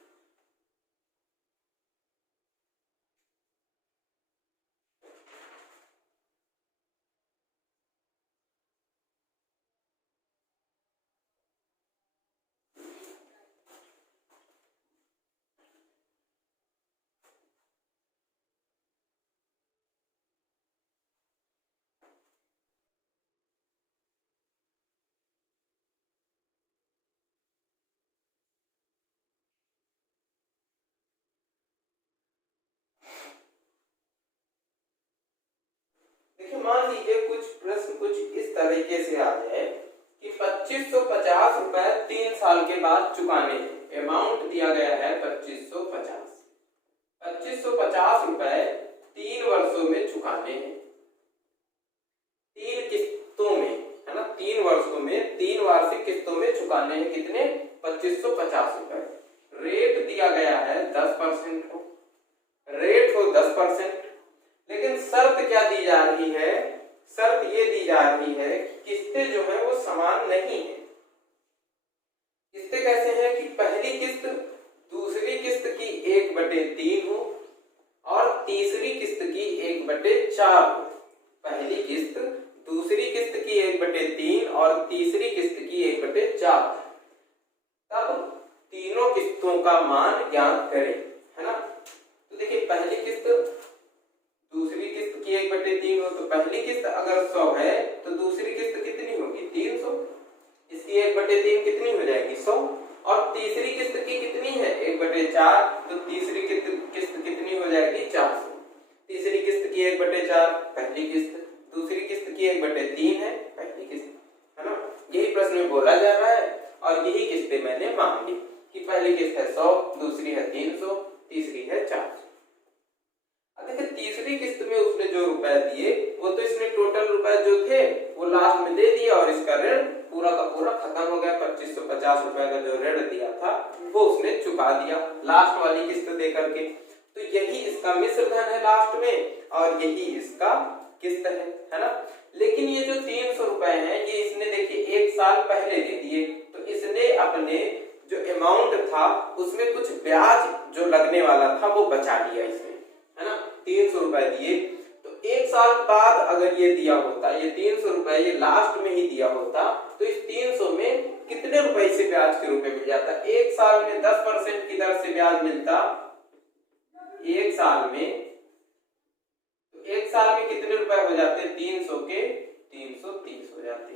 देखिए मान लीजिए कुछ प्रश्न कुछ इस तरीके से आ जाए कि 2550 रुपए 3 साल के बाद चुकाने, अमाउंट दिया गया है 2550, 2550 रुपए 3 वर्षों में चुकाने हैं, 3 किस्तों में, है ना, 3 वर्षों में 3 वार्षिक किस्तों में चुकाने हैं, कितने, 2550 रुपए। रेट दिया गया है 10% हो, रेट हो 10%, लेकिन शर्त क्या दी जा रही है, शर्त ये दी जा रही है कि किस्तें जो है वो समान नहीं है। किस्तें कैसे हैं कि पहली किस्त दूसरी किस्त की 1/3 हो और तीसरी किस्त की 1/4 हो। पहली किस्त दूसरी किस्त की 1/3 और तीसरी किस्त की 1/4, तब तीनों किस्तों का मान ज्ञात करें, है ना। तो देखिए पहली किस्त दूसरी किस्त की 1/3 हो, तो पहली किस्त अगर 100 है तो दूसरी किस्त कितनी होगी, 300, इसकी 1/3 कितनी हो जाएगी, 100, और तीसरी किस्त की कितनी है, 1/4, तो तीसरी किस्त कितनी हो जाएगी, 400। तीसरी किस्त की 1/4 पहली किस्त, दूसरी किस्त की 1/3 है पहली किस्त, है ना। यही प्रश्न में बोला जा रहा है और यही किस्तें मैंने मान ली कि पहली किस्त है 100, दूसरी है 300, तीसरी है 400। अब देखिए तीसरी किस्त में उसने जो रुपए दिए वो तो इसने टोटल रुपए जो थे वो लास्ट में दे दिया और इसका ऋण पूरा का पूरा खत्म हो गया। 2550 रुपए का जो ऋण दिया था वो उसने चुका दिया लास्ट वाली किस्त दे करके। तो यही इसका मिश्र धन है लास्ट में और यही इसका किस्त है ना। लेकिन ये जो 300 रुपए हैं ये इसने देखिए 1 साल पहले दे दिए, तो इसने अपने जो अमाउंट था उसमें कुछ ब्याज जो लगने वाला था वो बचा लिया इसने, है ना। 300 रुपए दिए, तो 1 साल बाद अगर ये दिया होता, ये 300 रुपए ये लास्ट में ही दिया होता, तो इस 300 में कितने रुपए से ब्याज के रूप में मिल जाता। 1 साल में 10% की दर से ब्याज मिलता 1 साल में। तो 1 साल में कितने रुपए हो जाते, 300 के 330 हो जाते।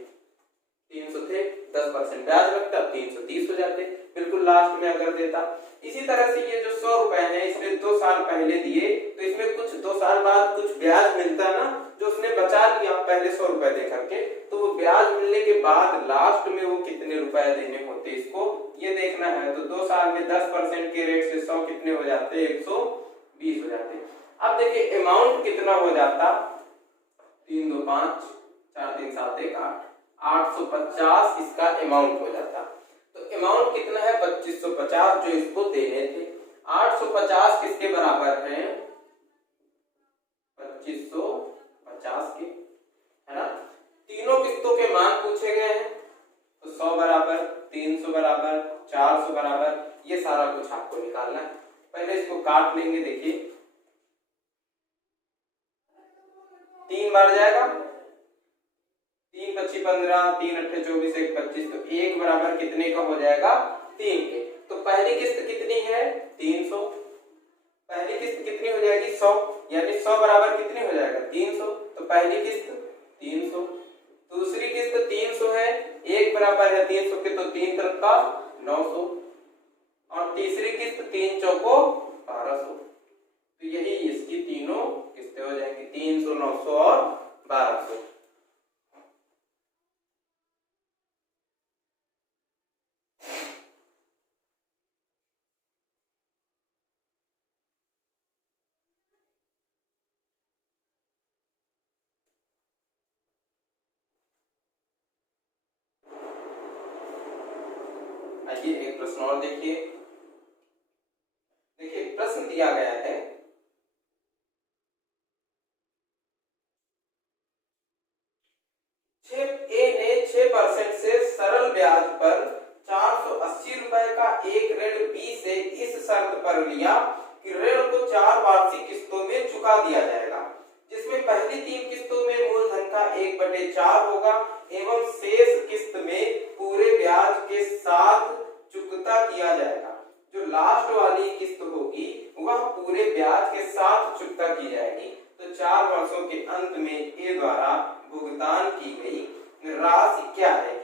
300 थे, 10% ब्याज लगता, 330 हो जाते बिल्कुल लास्ट में अगर देता। इसी तरह से ये जो 100 रुपए है इसने 2 साल पहले दिए, तो इसमें कुछ 2 साल बाद कुछ ब्याज मिलता ना, जो उसने बचा लिया पहले 100 रुपए दे करके, तो वो ब्याज मिलने के बाद लास्ट में वो कितने रुपए देने होते इसको ये देखना है। तो 2 साल में 10% के रेट से 100 कितने हो जाते, 120 हो जाते। अब देखिए अमाउंट कितना हो जाता, 3 2 5 4 3 7 1 8 850 इसका अमाउंट हो जाता। तो अमाउंट कितना है, 2550 जो इसको देने थे। 850 किसके बराबर है, 2550 के, है ना। तीनों किस्तों के मान पूछे गए हैं, तो 100 बराबर, 300 बराबर, 400 बराबर, ये सारा कुछ आपको निकालना है। पहले इसको काट लेंगे, देखिए 3 बार जाएगा, 3 25 15, 3 8 24 1 25, तो 1 बराबर कितने का हो जाएगा, 3 के। तो पहली किस्त कितनी है, 300, पहली किस्त कितनी हो जाएगी, 100, यानी 100 बराबर कितनी हो जाएगा, 300, तो पहली किस्त 300। दूसरी किस्त 300 है, 1 बराबर है 300 के, तो 3 3 का 900, और तीसरी किस्त 3 चौको 1200। तो यही इसकी तीनों किस्तें हो जाएंगी, 300 900 और 1200। आइए एक प्रश्न और देखिए। देखिए प्रश्न दिया गया है, ए ने 6% से सरल ब्याज पर 480 रुपए का एक ऋण बी से इस शर्त पर लिया कि ऋण को 4 वार्षिक किस्तों में चुका दिया जाएगा, जिसमें पहली 3 किस्तों में मूलधन का 1/4 होगा एवं शेष किस्त में पूरे ब्याज के साथ चुकता किया जाएगा। जो लास्ट वाली किस्त होगी वह पूरे ब्याज के साथ चुकता की जाएगी। तो 4 वर्षों के अंत में ए द्वारा भुगतान की गई राशि क्या है।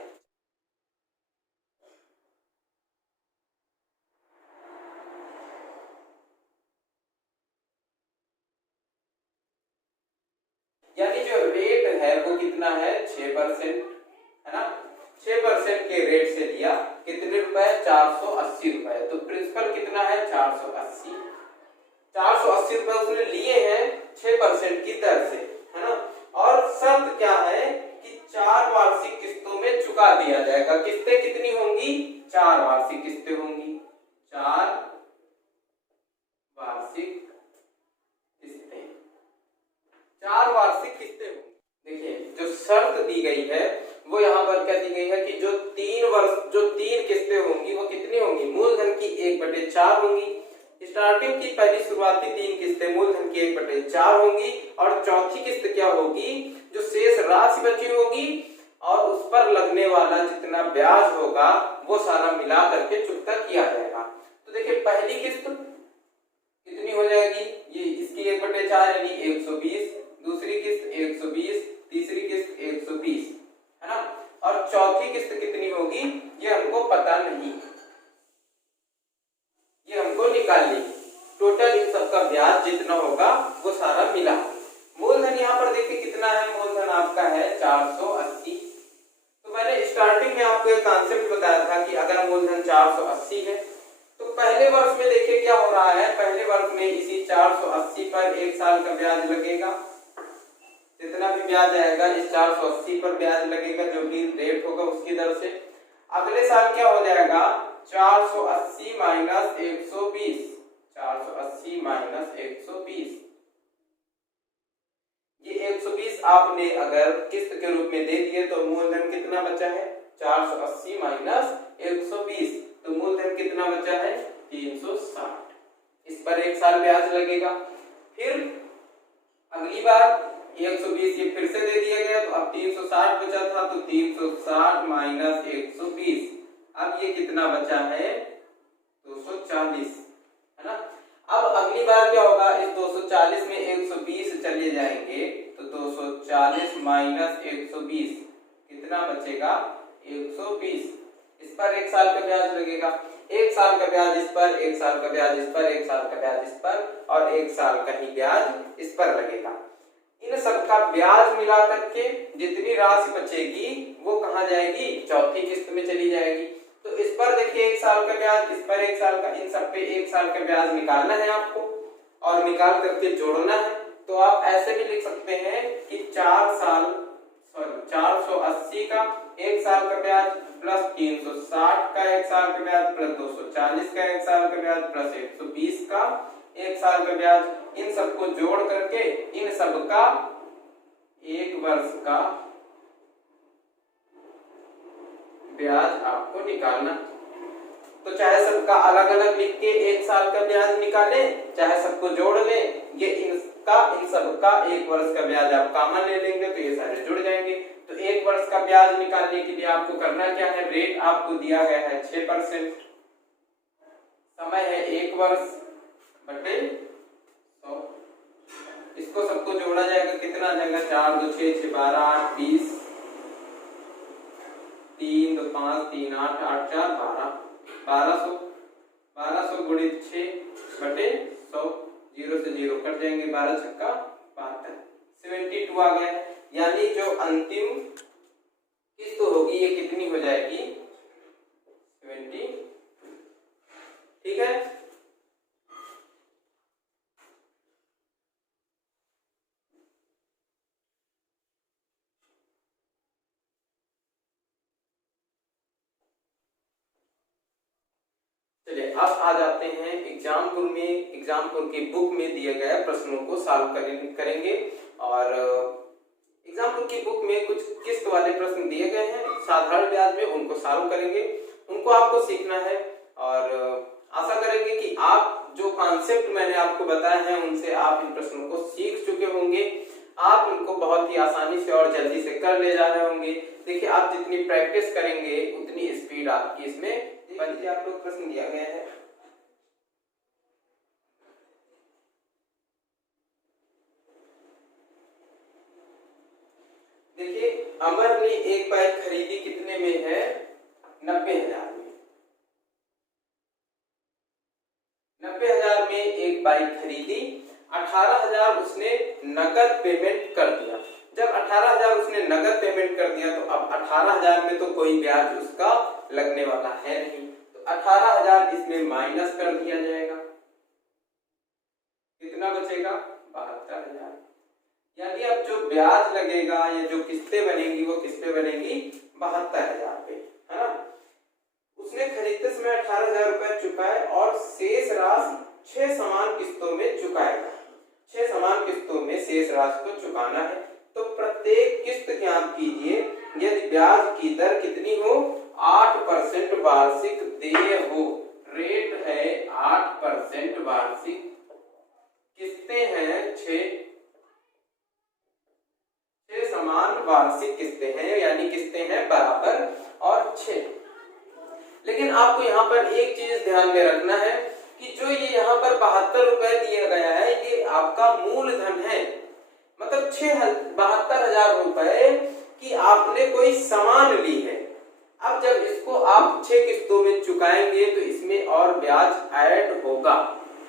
यानी जो रेट है वो कितना है, 6%, है ना। 6% के रेट से लिया कितने रुपए, 480 रुपए। तो प्रिंसिपल कितना है, 480। 480 रुपए उसने लिए हैं 6% की दर से, है ना। और शर्त क्या है कि 4 वार्षिक किस्तों में चुका दिया जाएगा। किस्तें कितनी होंगी, 4 वार्षिक किस्तें होंगी, 4 वार्षिक किस्तें, 4 वार्षिक किस्तें होंगी। देखिए जो शर्त दी गई है वो यहाँ पर क्या दी गई है कि जो 3 किस्तें होंगी वो कितनी होंगी, मूलधन की 1/4 होंगी। स्टार्टिंग की पहली शुरुआती 3 किस्तें मूलधन की 1/4 होंगी, और चौथी किस्त क्या होगी, जो शेष राशि बची होगी और उस पर लगने वाला जितना ब्याज होगा वो सारा मिला करके चुकता किया जाएगा। तो देखिए पहली किस्त कितनी हो जाएगी, ये इसकी 1/4 यानी 120, दूसरी किस्त 120, तीसरी किस्त 120, है ना। और चौथी किस्त कितनी होगी ये हमको पता नहीं, ये हमको निकालनी। टोटल इन सबका ब्याज जितना होगा वो सारा मिला। मूलधन यहाँ पर देखिए कितना है, मूलधन आपका है 480। तो मैंने स्टार्टिंग में आपको एक कॉन्सेप्ट बताया था कि अगर मूलधन 480 है तो पहले वर्ष में देखिए क्या हो रहा है, पहले वर्ष में इसी 480 पर 1 साल का ब्याज लगेगा, जितना भी ब्याज आएगा इस 480 पर ब्याज लगेगा, जो भी रेट होगा उसकी दर से। अगले साल क्या हो जाएगा, 480 माइनस 120, 480 माइनस 120, ये 120 आपने अगर किस्त के रूप में दे दिए तो मूलधन कितना बचा है, 480 माइनस 120, तो मूलधन कितना बचा है, 360। इस पर एक साल ब्याज लगेगा। फिर अगली बार 120 ये फिर से दे दिया गया, तो अब 360 बचा था, तो 360 माइनस 120, अब ये कितना बचा है, 240, है ना। अब अगली बार क्या होगा, इस 240 में 120 चले जाएंगे, तो 240 माइनस 120 कितना बचेगा, 120। इस पर एक साल का ब्याज लगेगा, एक साल का ब्याज इस पर, एक साल का ब्याज इस पर, एक साल का ब्याज इस पर, और एक साल का ही ब्याज इस पर लगेगा। इन सबका ब्याज मिला करके जितनी राशि बचेगी वो कहाँ जाएगी, चौथी किस्त में चली जाएगी। तो इस पर देखिए एक साल का ब्याज, इस पर एक साल का, इन सब पे एक साल का ब्याज निकालना है आपको और निकाल करके जोड़ना है। तो आप ऐसे भी लिख सकते हैं कि 480 का एक साल का ब्याज प्लस 360 का एक साल का ब्याज प्लस 240 का एक साल का ब्याज प्लस 120 का एक साल का ब्याज, इन सबको जोड़ करके इन सब का एक वर्ष का ब्याज आपको निकालना। तो चाहे सबका अलग अलग लिख के एक साल का ब्याज निकाले, चाहे सबको जोड़ ले, ये इन सबका एक वर्ष का ब्याज आप कॉमन ले लेंगे तो ये सारे जुड़ जाएंगे। तो एक वर्ष का ब्याज निकालने के लिए आपको करना क्या है, रेट आपको दिया गया है 6%, समय है 1 वर्ष बटे 100। इसको सबको जोड़ा जाएगा, कितना आ जाएगा, 4 2 6 6 12 8 20, 3 2 5 3 8 8 4 12, 1200 गुणित 6 बटे 100, 0 से 0 कट जाएंगे, 12 छक्का 72, 72 आ गया। यानी जो अंतिम किस्त होगी ये कितनी हो जाएगी, 70। ठीक है, चलिए अब आ जाते हैं एग्जामपुर में। एग्जामपुर की बुक में दिए गए प्रश्नों को सॉल्व करेंगे। और एग्जामपुर की बुक में कुछ किस्त वाले प्रश्न दिए गए हैं साधारण ब्याज में, उनको सॉल्व करेंगे, उनको आपको सीखना है। और आशा करेंगे कि आप जो कॉन्सेप्ट मैंने आपको बताए हैं उनसे आप इन प्रश्नों को सीख चुके होंगे, आप इनको बहुत ही आसानी से और जल्दी से कर ले जा रहे होंगे। देखिए आप जितनी प्रैक्टिस करेंगे उतनी स्पीड आपकी इसमें बनती। आप लोग प्रश्न दिया गया है, देखिए अमर ने एक बाइक खरीदी, कितने में है, 90,000 में। 90,000 में एक बाइक खरीदी, 18,000 उसने नकद पेमेंट कर दिया। जब 18,000 उसने नकद पेमेंट कर दिया तो अब 18,000 में तो कोई ब्याज उसका लगने वाला है नहीं, तो 18,000 इसमें माइनस कर दिया जाएगा, कितना बचेगा, 72,000। यानी अब जो ब्याज लगेगा या जो किस्तें बनेंगी वो किस्तें बनेंगी 72,000 पे, है ना। उसने खरीदते समय 18,000 रुपए चुकाए और शेष राशि 6 समान किस्तों में चुकाएगा। 6 समान किस्तों में शेष राशि को चुकाना है। तो प्रत्येक किस्त ज्ञात कीजिए यदि ब्याज की दर कितनी हो, 8% वार्षिक देय हो। रेट है 8% वार्षिक, किस्तें हैं 6 समान वार्षिक किस्तें हैं, यानी किस्तें हैं बराबर और 6। लेकिन आपको यहाँ पर एक चीज ध्यान में रखना है कि जो ये यहाँ पर 72 रुपए दिया गया है ये आपका मूलधन है, मतलब 72,000 रुपए की आपने कोई सामान ली है। अब जब इसको आप 6 किस्तों में चुकाएंगे तो इसमें और ब्याज ऐड होगा,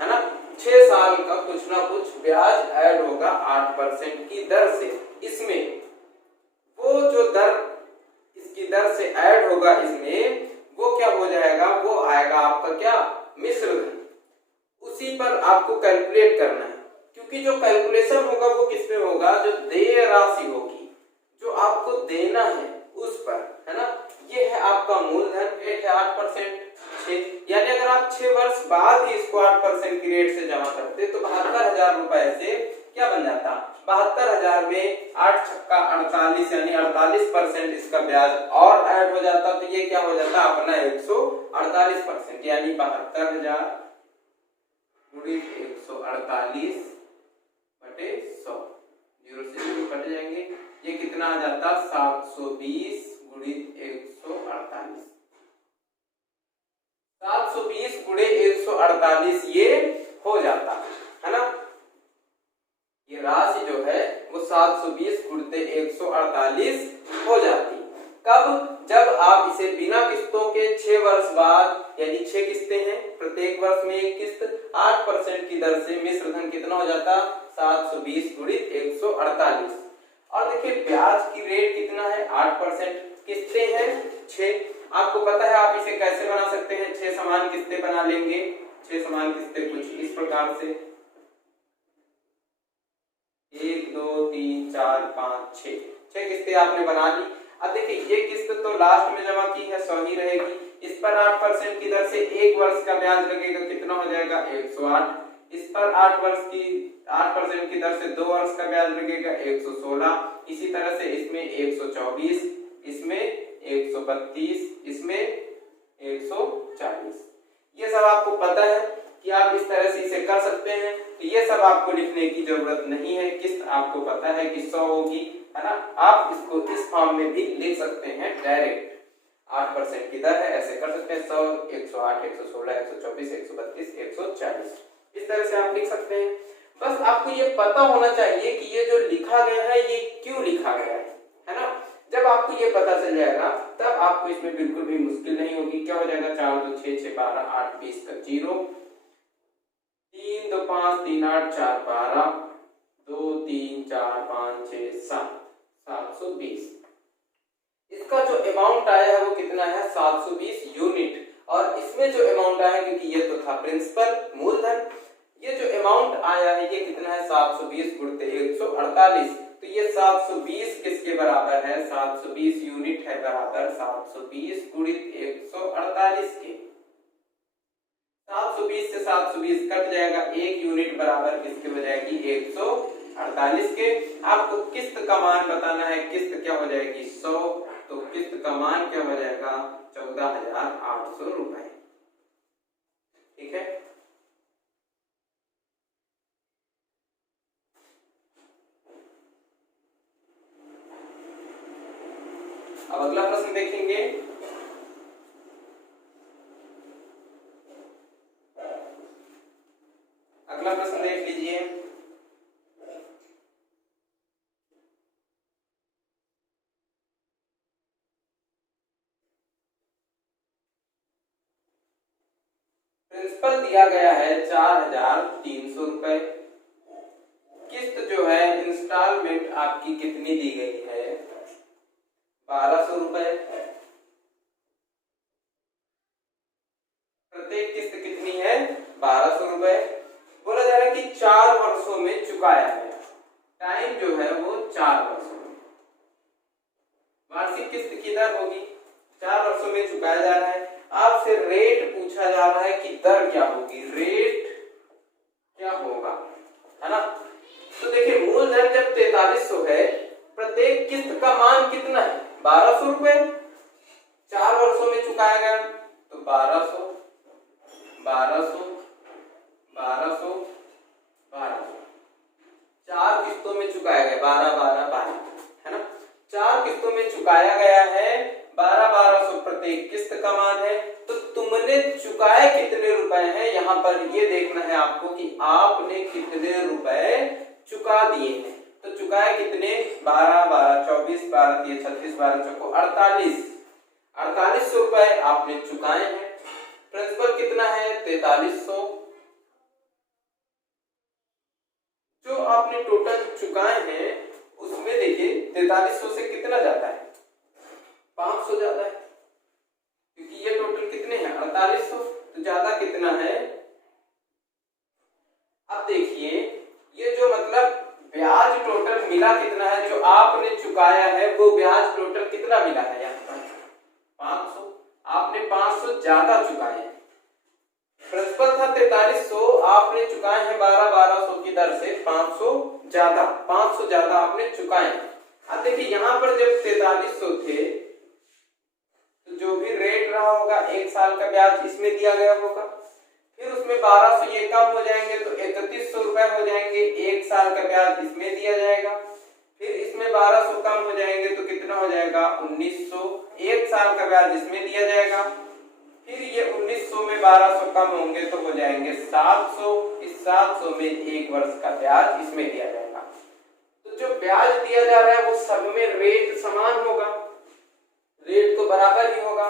है ना। 6 साल का कुछ ना कुछ ब्याज ऐड होगा 8% की दर से। इसमें वो जो दर इसकी दर से ऐड होगा इसमें वो क्या हो जाएगा, वो आएगा आपका क्या, मिश्र धन। उसी पर आपको कैलकुलेट करना है क्योंकि जो कैलकुलेशन होगा वो किस पे होगा, जो देय राशि होगी, जो आपको देना है उस पर, है ना। ये है आपका मूलधन, रेट है 8%, यानी अगर आप 6 वर्ष बाद ही इसको 8% की रेट से जमा करते तो 72,000 रुपए से क्या बन जाता, 72,000 में 8 छक्का 48 यानी 48% इसका ब्याज और ऐड हो जाता, तो ये क्या हो जाता अपना 148%, यानी 72,000 गुणित 148 बटे 100, 0 से 0 कट जाएंगे, ये कितना आ जाता 720 गुणित 148, 720 गुणे 148 ये हो जाता है ना। ये राशि जो है वो 720 गुणते 148 हो जाती। कब, जब आप इसे बिना किस्तों के 6 वर्ष बाद, यानी 6 किस्तें हैं, प्रत्येक वर्ष में एक किस्त 8% की दर से मिश्र धन कितना हो जाता 720 गुणित 148। और देखिए ब्याज की रेट कितना है 8%, किस्तें हैं 6, आपको पता है आप इसे कैसे बना सकते हैं, 6 समान किस्तें बना लेंगे। 6 समान किस्तें कुछ इस प्रकार से 1 2 3 4 5 6 किस्तें आपने बना ली। अब देखिए ये किस्त तो लास्ट में जमा की है 100 ही रहेगी, इस पर 8% की दर से 1 वर्ष का ब्याज लगेगा, कितना हो जाएगा 108, इस पर 8% की दर से 2 वर्ष का ब्याज लगेगा 116, इसी तरह से इसमें 124, इसमें 132, इसमें 140। ये सब आपको पता है कि आप इस तरह से इसे कर सकते हैं, तो ये सब आपको लिखने की जरूरत नहीं है, किस्त आपको पता है कि 100 होगी, है ना। आप इसको इस फॉर्म में भी लिख सकते हैं डायरेक्ट, 8% की दर है, ऐसे कर सकते हैं 100, 108, 116, 124, 132, 140, इस तरह से आप लिख सकते हैं। बस आपको ये पता होना चाहिए कि ये जो लिखा गया है ये क्यों लिखा गया है ना। जब आपको ये पता चल जाएगा तब आपको इसमें बिल्कुल भी मुश्किल नहीं होगी। क्या हो जाएगा 4 2 6 6 12 8 20 का 0, 3 2 5 3 8 4 12, 2 3 4 5 6 7, 720। इसका जो अमाउंट आया है वो कितना है 720 यूनिट, और इसमें जो अमाउंट आया है, क्योंकि ये तो था प्रिंसिपल मूलधन, ये जो अमाउंट आया है ये कितना है 720 गुणित 148, तो ये 720 किसके बराबर है 720 यूनिट है बराबर 720 गुणित 148 के। 720 से 720 कट जाएगा, 1 यूनिट बराबर किसके हो जाएगी 148 के। आपको किस्त का मान बताना है, किस्त क्या हो जाएगी 100, तो किस्त का मान क्या हो जाएगा 14,800 रुपए, ठीक है। अब अगला प्रश्न देखेंगे। अगला प्रश्न देख लीजिए। प्रिंसिपल दिया गया है 4,300 रुपए, किस्त जो है इंस्टॉलमेंट आपकी कितनी दी गई है 1,200 रुपए, प्रत्येक किस्त कितनी है 1,200 रुपए। बोला जा रहा है कि 4 वर्षों में चुकाया है, टाइम जो है वो 4 वर्षों में, वार्षिक किस्त की दर होगी, 4 वर्षों में चुकाया जा रहा है। आपसे रेट पूछा जा रहा है कि दर क्या होगी, रेट क्या होगा, है ना। तो देखिए मूलधन जब 4300 है, प्रत्येक किस्त का मान कितना है 1,200 रुपए, 4 वर्षों में चुकाया गया तो 1,200 1,200 1,200 1,200, 4 किस्तों में चुकाया गया 12 12 12, है ना। 4 किस्तों में चुकाया गया है 1200 प्रत्येक किस्त का मान है। तो तुमने चुकाए कितने रुपए हैं, यहाँ पर ये देखना है आपको कि आपने कितने रुपए चुका दिए हैं। तो चुकाए कितने 12 12 24 12 3 36 12 चौको 4800 रुपए आपने चुकाए हैं। प्रिंसिपल कितना है 4300, जो आपने टोटल चुकाए हैं उसमें देखिए 4300 से कितना जाता है 500 जाता है, क्योंकि ये टोटल कितने हैं 4800, तो ज्यादा कितना है। अब देखिए ये मिला कितना है, जो आपने चुकाया है वो ब्याज टोटल कितना मिला है यहाँ पर 500। आपने 500 ज्यादा चुकाए हैं। प्रिंसिपल था 4300, आपने चुकाए हैं 1200 की दर से 500 ज्यादा आपने चुकाए। अब देखिए यहाँ पर जब 4300 थे तो जो भी रेट रहा होगा 1 साल का ब्याज इसमें दिया गया होगा, फिर उसमें 1200 ये कम हो जाएंगे तो 3100 रुपए हो जाएंगे, 1 साल का ब्याज इसमें दिया जाएगा, फिर इसमें 1200 कम हो जाएंगे तो कितना हो जाएगा 1900, 1 साल का ब्याज इसमें दिया जाएगा, फिर ये 1900 में 1200 कम होंगे तो हो जाएंगे 700, इस 700 में 1 वर्ष का ब्याज इसमें दिया जाएगा। तो जो ब्याज दिया जा रहा है वो सब में रेट समान होगा, रेट तो बराबर ही होगा।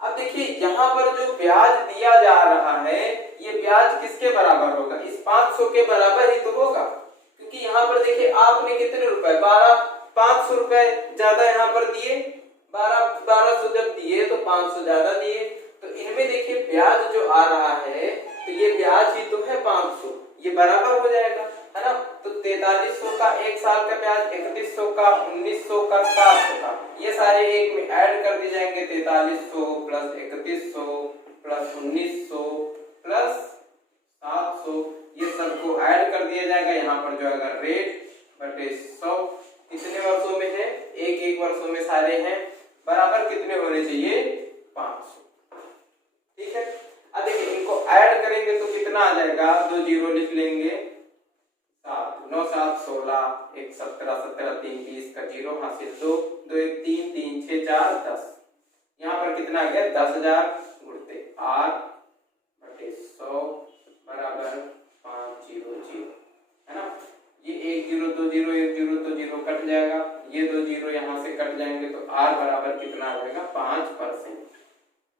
अब देखिए यहाँ पर जो ब्याज दिया जा रहा है ये ब्याज किसके बराबर होगा, इस 500 के बराबर ही तो होगा, क्योंकि यहाँ पर देखिए आपने कितने रुपए 500 रुपए ज्यादा यहाँ पर दिए, 1200 जब दिए तो 500 ज्यादा दिए, तो इनमें देखिए ब्याज जो आ रहा है तो ये ब्याज ही तो है 500, ये बराबर हो जाएगा, है ना। तो 4300 का 1 साल का ब्याज, 3100 का, 1900 का, 700 का, ये सारे एक में ऐड कर दिए जाएंगे, 4300 प्लस 3100 प्लस 1900 प्लस 700, ये सबको ऐड कर दिया जाएगा। यहाँ पर जो अगर रेट बटे 100 कितने वर्षों में है, एक वर्षों में सारे हैं, बराबर कितने होने चाहिए 500, ठीक है। अब देखिए इनको ऐड करेंगे तो कितना आ जाएगा, 2 जीरो लिख लेंगे, 9 7 16 1 17 17 3 20 का जीरो हासिल 2 2 1 3 3 6 4 10, यहाँ पर कितना आ गया 10,000 गुणते 8 बटे 100 बराबर 500, है ना। ये 1 zero 2 zero 1 zero 2 zero cut जाएगा, ये 2 जीरो यहाँ से कट जाएंगे तो r बराबर कितना आ जाएगा 5%,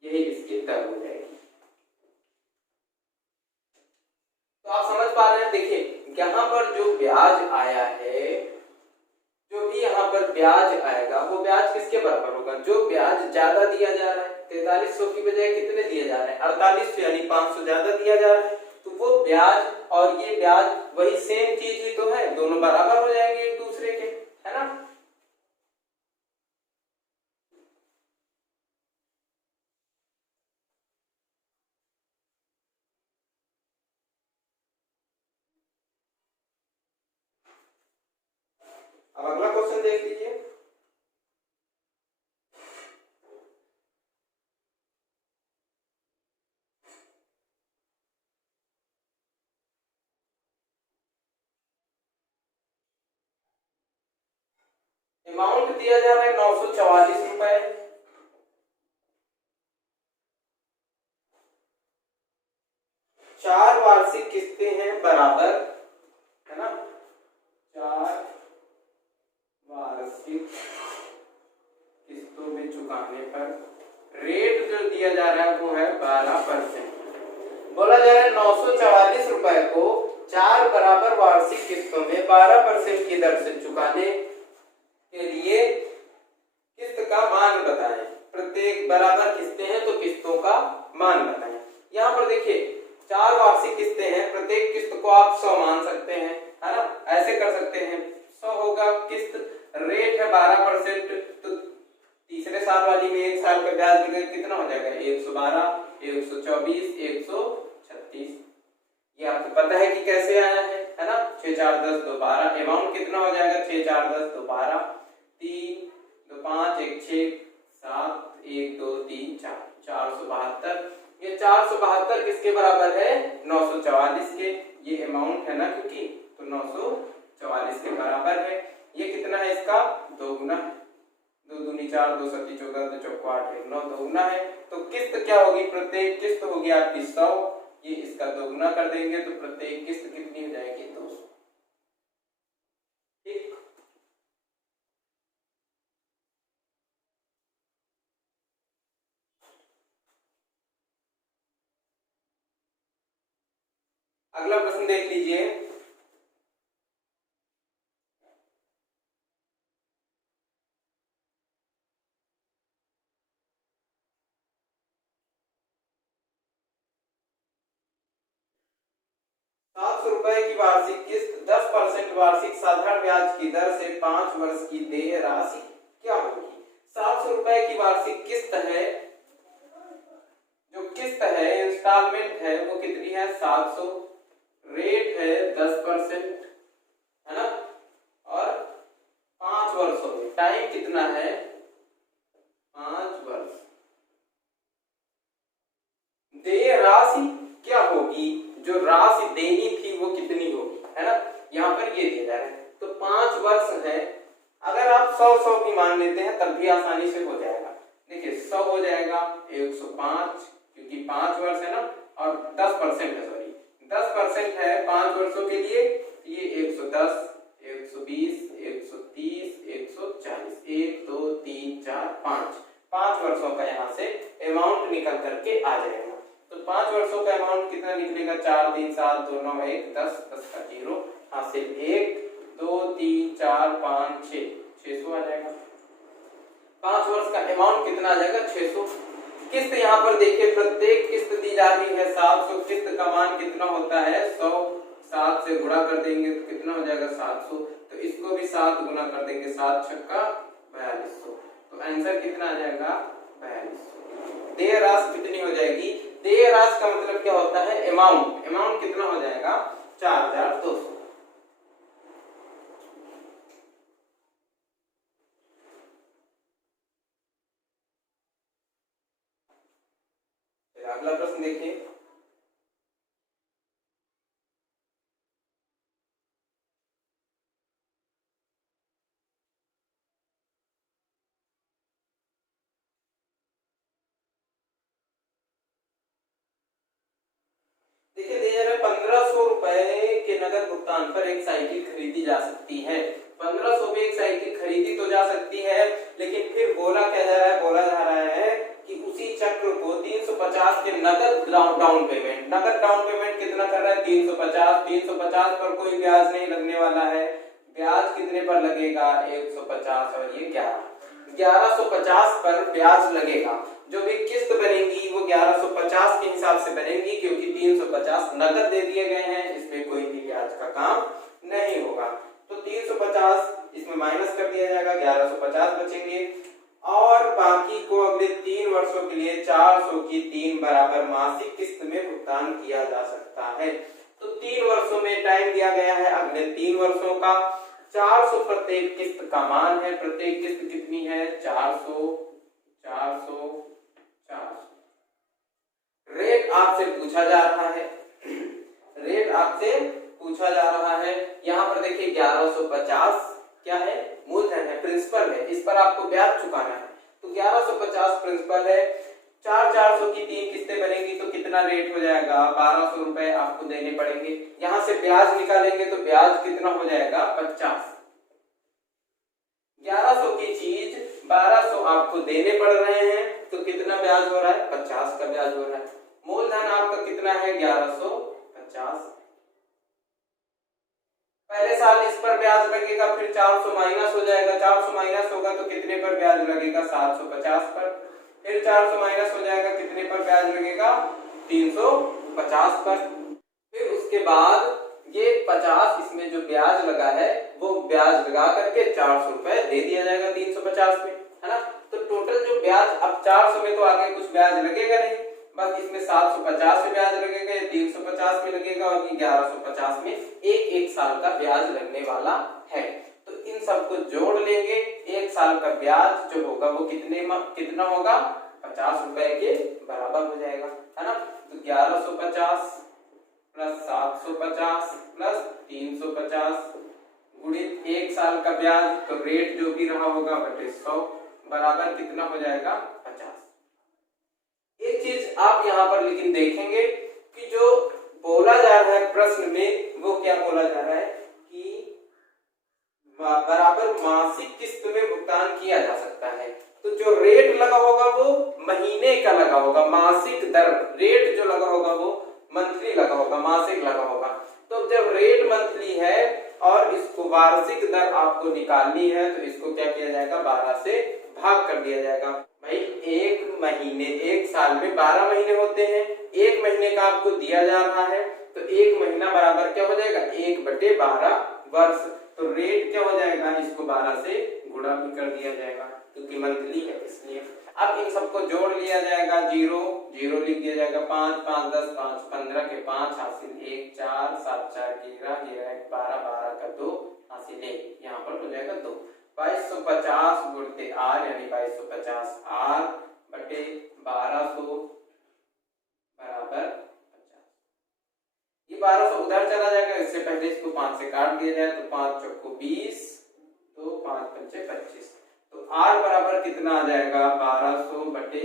यही इसकी दर हो जाएगी। तो आप समझ पा रहे हैं, देखिए यहाँ पर जो ब्याज आया है, जो भी यहाँ पर ब्याज आएगा वो ब्याज किसके बराबर होगा, जो ब्याज ज्यादा दिया जा रहा है, 4300 की बजाय कितने दिए जा रहे हैं 4800, यानी 500 ज्यादा दिया जा रहा है, तो वो ब्याज और ये ब्याज वही सेम चीज ही तो है, दोनों बराबर हो जाएंगे एक दूसरे के, है ना। अब अगला क्वेश्चन देख लीजिए। अमाउंट दिया जा रहा है 944 रुपए, चार वार्षिक किस्तें हैं बराबर, है ना, 4 वार्षिक किस्तों में चुकाने पर रेट जो दिया जा रहा है वो है 12%। बोला जा रहा है 944 रुपए को 4 बराबर वार्षिक किस्तों में 12% की दर से चुकाने के लिए किस्त का मान बताएं, प्रत्येक बराबर किस्तें हैं तो किस्तों का मान बताएं। यहाँ पर देखिए 4 वार्षिक किस्तें हैं, प्रत्येक किस्त को आप 100 मान सकते हैं, है ना, ऐसे कर सकते हैं, 100 होगा किस्त, रेट है 12%, तो तीसरे साल वाली में 1 साल का ब्याज कितना हो जाएगा 112 124 136, ये आपको पता है कि कैसे आया है ना, 6 4 10 2 12, अमाउंट कितना हो जाएगा 6 4 10 2 12, 3 2 5 1 6 7 1 2 3 4, 472, ये 472 किसके बराबर है 944 के, ये अमाउंट है ना, क्योंकि तो 944 के बराबर है। ये कितना है इसका दोगुना है, 2 दूनी 4 2 सत्ती 14 2 चौको 8 1 9 दोगुना है, तो किस्त क्या होगी, प्रत्येक किस्त होगी आपकी 100, ये इसका दोगुना कर देंगे तो प्रत्येक किस्त कितनी हो जाएगी 200, ठीक। अगला प्रश्न देख लीजिए। 700 रुपए की वार्षिक किस्त 10% वार्षिक साधारण ब्याज की दर से 5 वर्ष की देय राशि क्या होगी? 700 रुपए की वार्षिक किस्त है, जो किस्त है इंस्टॉलमेंट है वो कितनी है? 700, रेट है 10%, है ना, और 5 वर्षों में टाइम कितना है? 5 वर्ष। देय राशि क्या होगी? जो राशि देनी थी वो कितनी होगी, है ना, यहाँ पर ये दिया जा रहा है। तो 5 वर्ष है, अगर आप 100 भी मान लेते हैं तब भी आसानी से हो जाएगा। देखिए 100 हो जाएगा 105, क्योंकि 5 वर्ष है ना, और 10% है, सॉरी 10% है 5 वर्षों के लिए, ये 110, 120, 130, 140, 1 2 3 4 5 वर्षों का यहाँ से अमाउंट निकल करके आ जाएगा। तो 5 वर्षों का अमाउंट कितना निकलेगा? 4 3 7 2 9 1 10, 10 का 0, हासिल 1 2 3 4 5 6, 600 आ जाएगा। 5 वर्ष का अमाउंट कितना आ जाएगा? 600। किस्त यहाँ पर देखिए प्रत्येक किस्त दी जा रही है 700, किस्त का मान कितना होता है? 100, 7 से गुणा कर देंगे तो कितना हो जाएगा? 700। तो इसको भी 7 गुना कर देंगे, 7 छक्का 4200, तो आंसर कितना आ जाएगा? 4200। देय राशि कितनी हो जाएगी? देय राशि का मतलब क्या होता है? अमाउंट। अमाउंट कितना हो जाएगा? 4200। अगला प्रश्न देखिए। देखिए दिया जा रहा है 1500 रुपए के नगद भुगतान पर एक साइकिल खरीदी जा सकती है। 1500 में एक साइकिल खरीदी तो जा सकती है, लेकिन फिर बोला क्या जा रहा है? बोला जा रहा है कि उसी चक्र को 350 के नगद डाउन पेमेंट, नगद डाउन पेमेंट कितना कर रहा है? 350। 350 पर कोई ब्याज नहीं लगने वाला है। ब्याज कितने पर लगेगा? 150, और ये 1150 पर ब्याज लगेगा। जो भी किस्त बनेगी वो 1150 के हिसाब से बनेगी, क्योंकि 350 नगद दे दिए गए हैं, इसमें कोई भी ब्याज का काम नहीं होगा। तो 350 इसमें माइनस कर दिया जाएगा, 1150 बचेंगे, और बाकी को अगले 3 वर्षों के लिए 400 की 3 बराबर मासिक किस्त में भुगतान किया जा सकता है। तो 3 वर्षों में टाइम दिया गया है, अगले 3 वर्षों का 400 प्रत्येक किस्त का मान है। प्रत्येक किस्त कितनी है? 400, 400, 400। रेट आपसे पूछा जा रहा है, रेट आपसे पूछा जा रहा है। यहाँ पर देखिए 1150 क्या है? मूलधन है, प्रिंसिपल है, इस पर आपको ब्याज चुकाना है। तो 1150 प्रिंसिपल है, 400 की 3 किस्तें बनेगी तो कितना रेट हो जाएगा? 1200 रुपए आपको देने पड़ेंगे। यहाँ से ब्याज निकालेंगे तो ब्याज कितना हो जाएगा? 50। 1100 की चीज 1200 आपको देने पड़ रहे हैं, तो कितना ब्याज हो रहा है? 50 का ब्याज हो रहा है। मूलधन आपका कितना है? 1150। पहले साल इस पर ब्याज लगेगा, फिर 400 माइनस हो जाएगा, 400 माइनस होगा तो कितने पर ब्याज लगेगा? 750 पर। फिर 400 माइनस हो जाएगा, कितने पर ब्याज लगेगा? 350 पर। फिर उसके बाद ये 50 इसमें जो ब्याज लगा है वो ब्याज लगा करके 400 रुपए दे दिया जाएगा 350 में, है ना। तो टोटल जो ब्याज, अब 400 में तो आगे कुछ ब्याज लगेगा नहीं, बस इसमें 750 में ब्याज लगेगा, 350 में लगेगा, और 1150 में एक साल का ब्याज लगने वाला है। तो इन सबको जोड़ लेंगे, एक साल का ब्याज जो होगा वो कितना होगा? 50 रुपए के बराबर हो जाएगा, है ना। तो 1150 प्लस 750 प्लस 350 गुणित एक साल का ब्याज, तो रेट जो भी रहा होगा बटे 100 बराबर कितना हो जाएगा? 50। एक चीज आप यहाँ पर लेकिन देखेंगे कि जो बोला जा रहा है प्रश्न में वो क्या बोला जा रहा है कि बराबर मासिक किस्त में भुगतान किया जा सकता है। तो जो रेट लगा होगा वो महीने का लगा होगा, मासिक दर, रेट जो लगा होगा वो मंथली लगा होगा, मासिक लगा होगा। तो जब रेट मंथली है और इसको वार्षिक दर आपको निकालनी है तो इसको क्या किया जाएगा? 12 से भाग कर दिया जाएगा। भाई एक महीने, एक साल में 12 महीने होते हैं, एक महीने का आपको दिया जा रहा है तो 1 महीना बराबर क्या हो जाएगा 1/12 वर्ष। तो रेट क्या हो जाएगा, इसको 12 से गुणा भी कर दिया जाएगा क्योंकि मंथली है इसलिए। अब इन सबको जोड़ लिया जाएगा, 0 0 लिख दिया जाएगा, 5 5 10 5 15 के 5 हासिल 1 4 7 4 11 11 1 12 12 का 2 हासिल 1, यहाँ पर हो जाएगा 2। 2250 गुणते आर यानी 2250 आर बटे 1200 बराबर 50। ये 1200 उधर चला जाएगा, इससे पहले इसको 5 से काट दिया जाए तो 5 चौको 20 तो 5 पंचे 25। तो आर बराबर कितना आ जाएगा 1200 बटे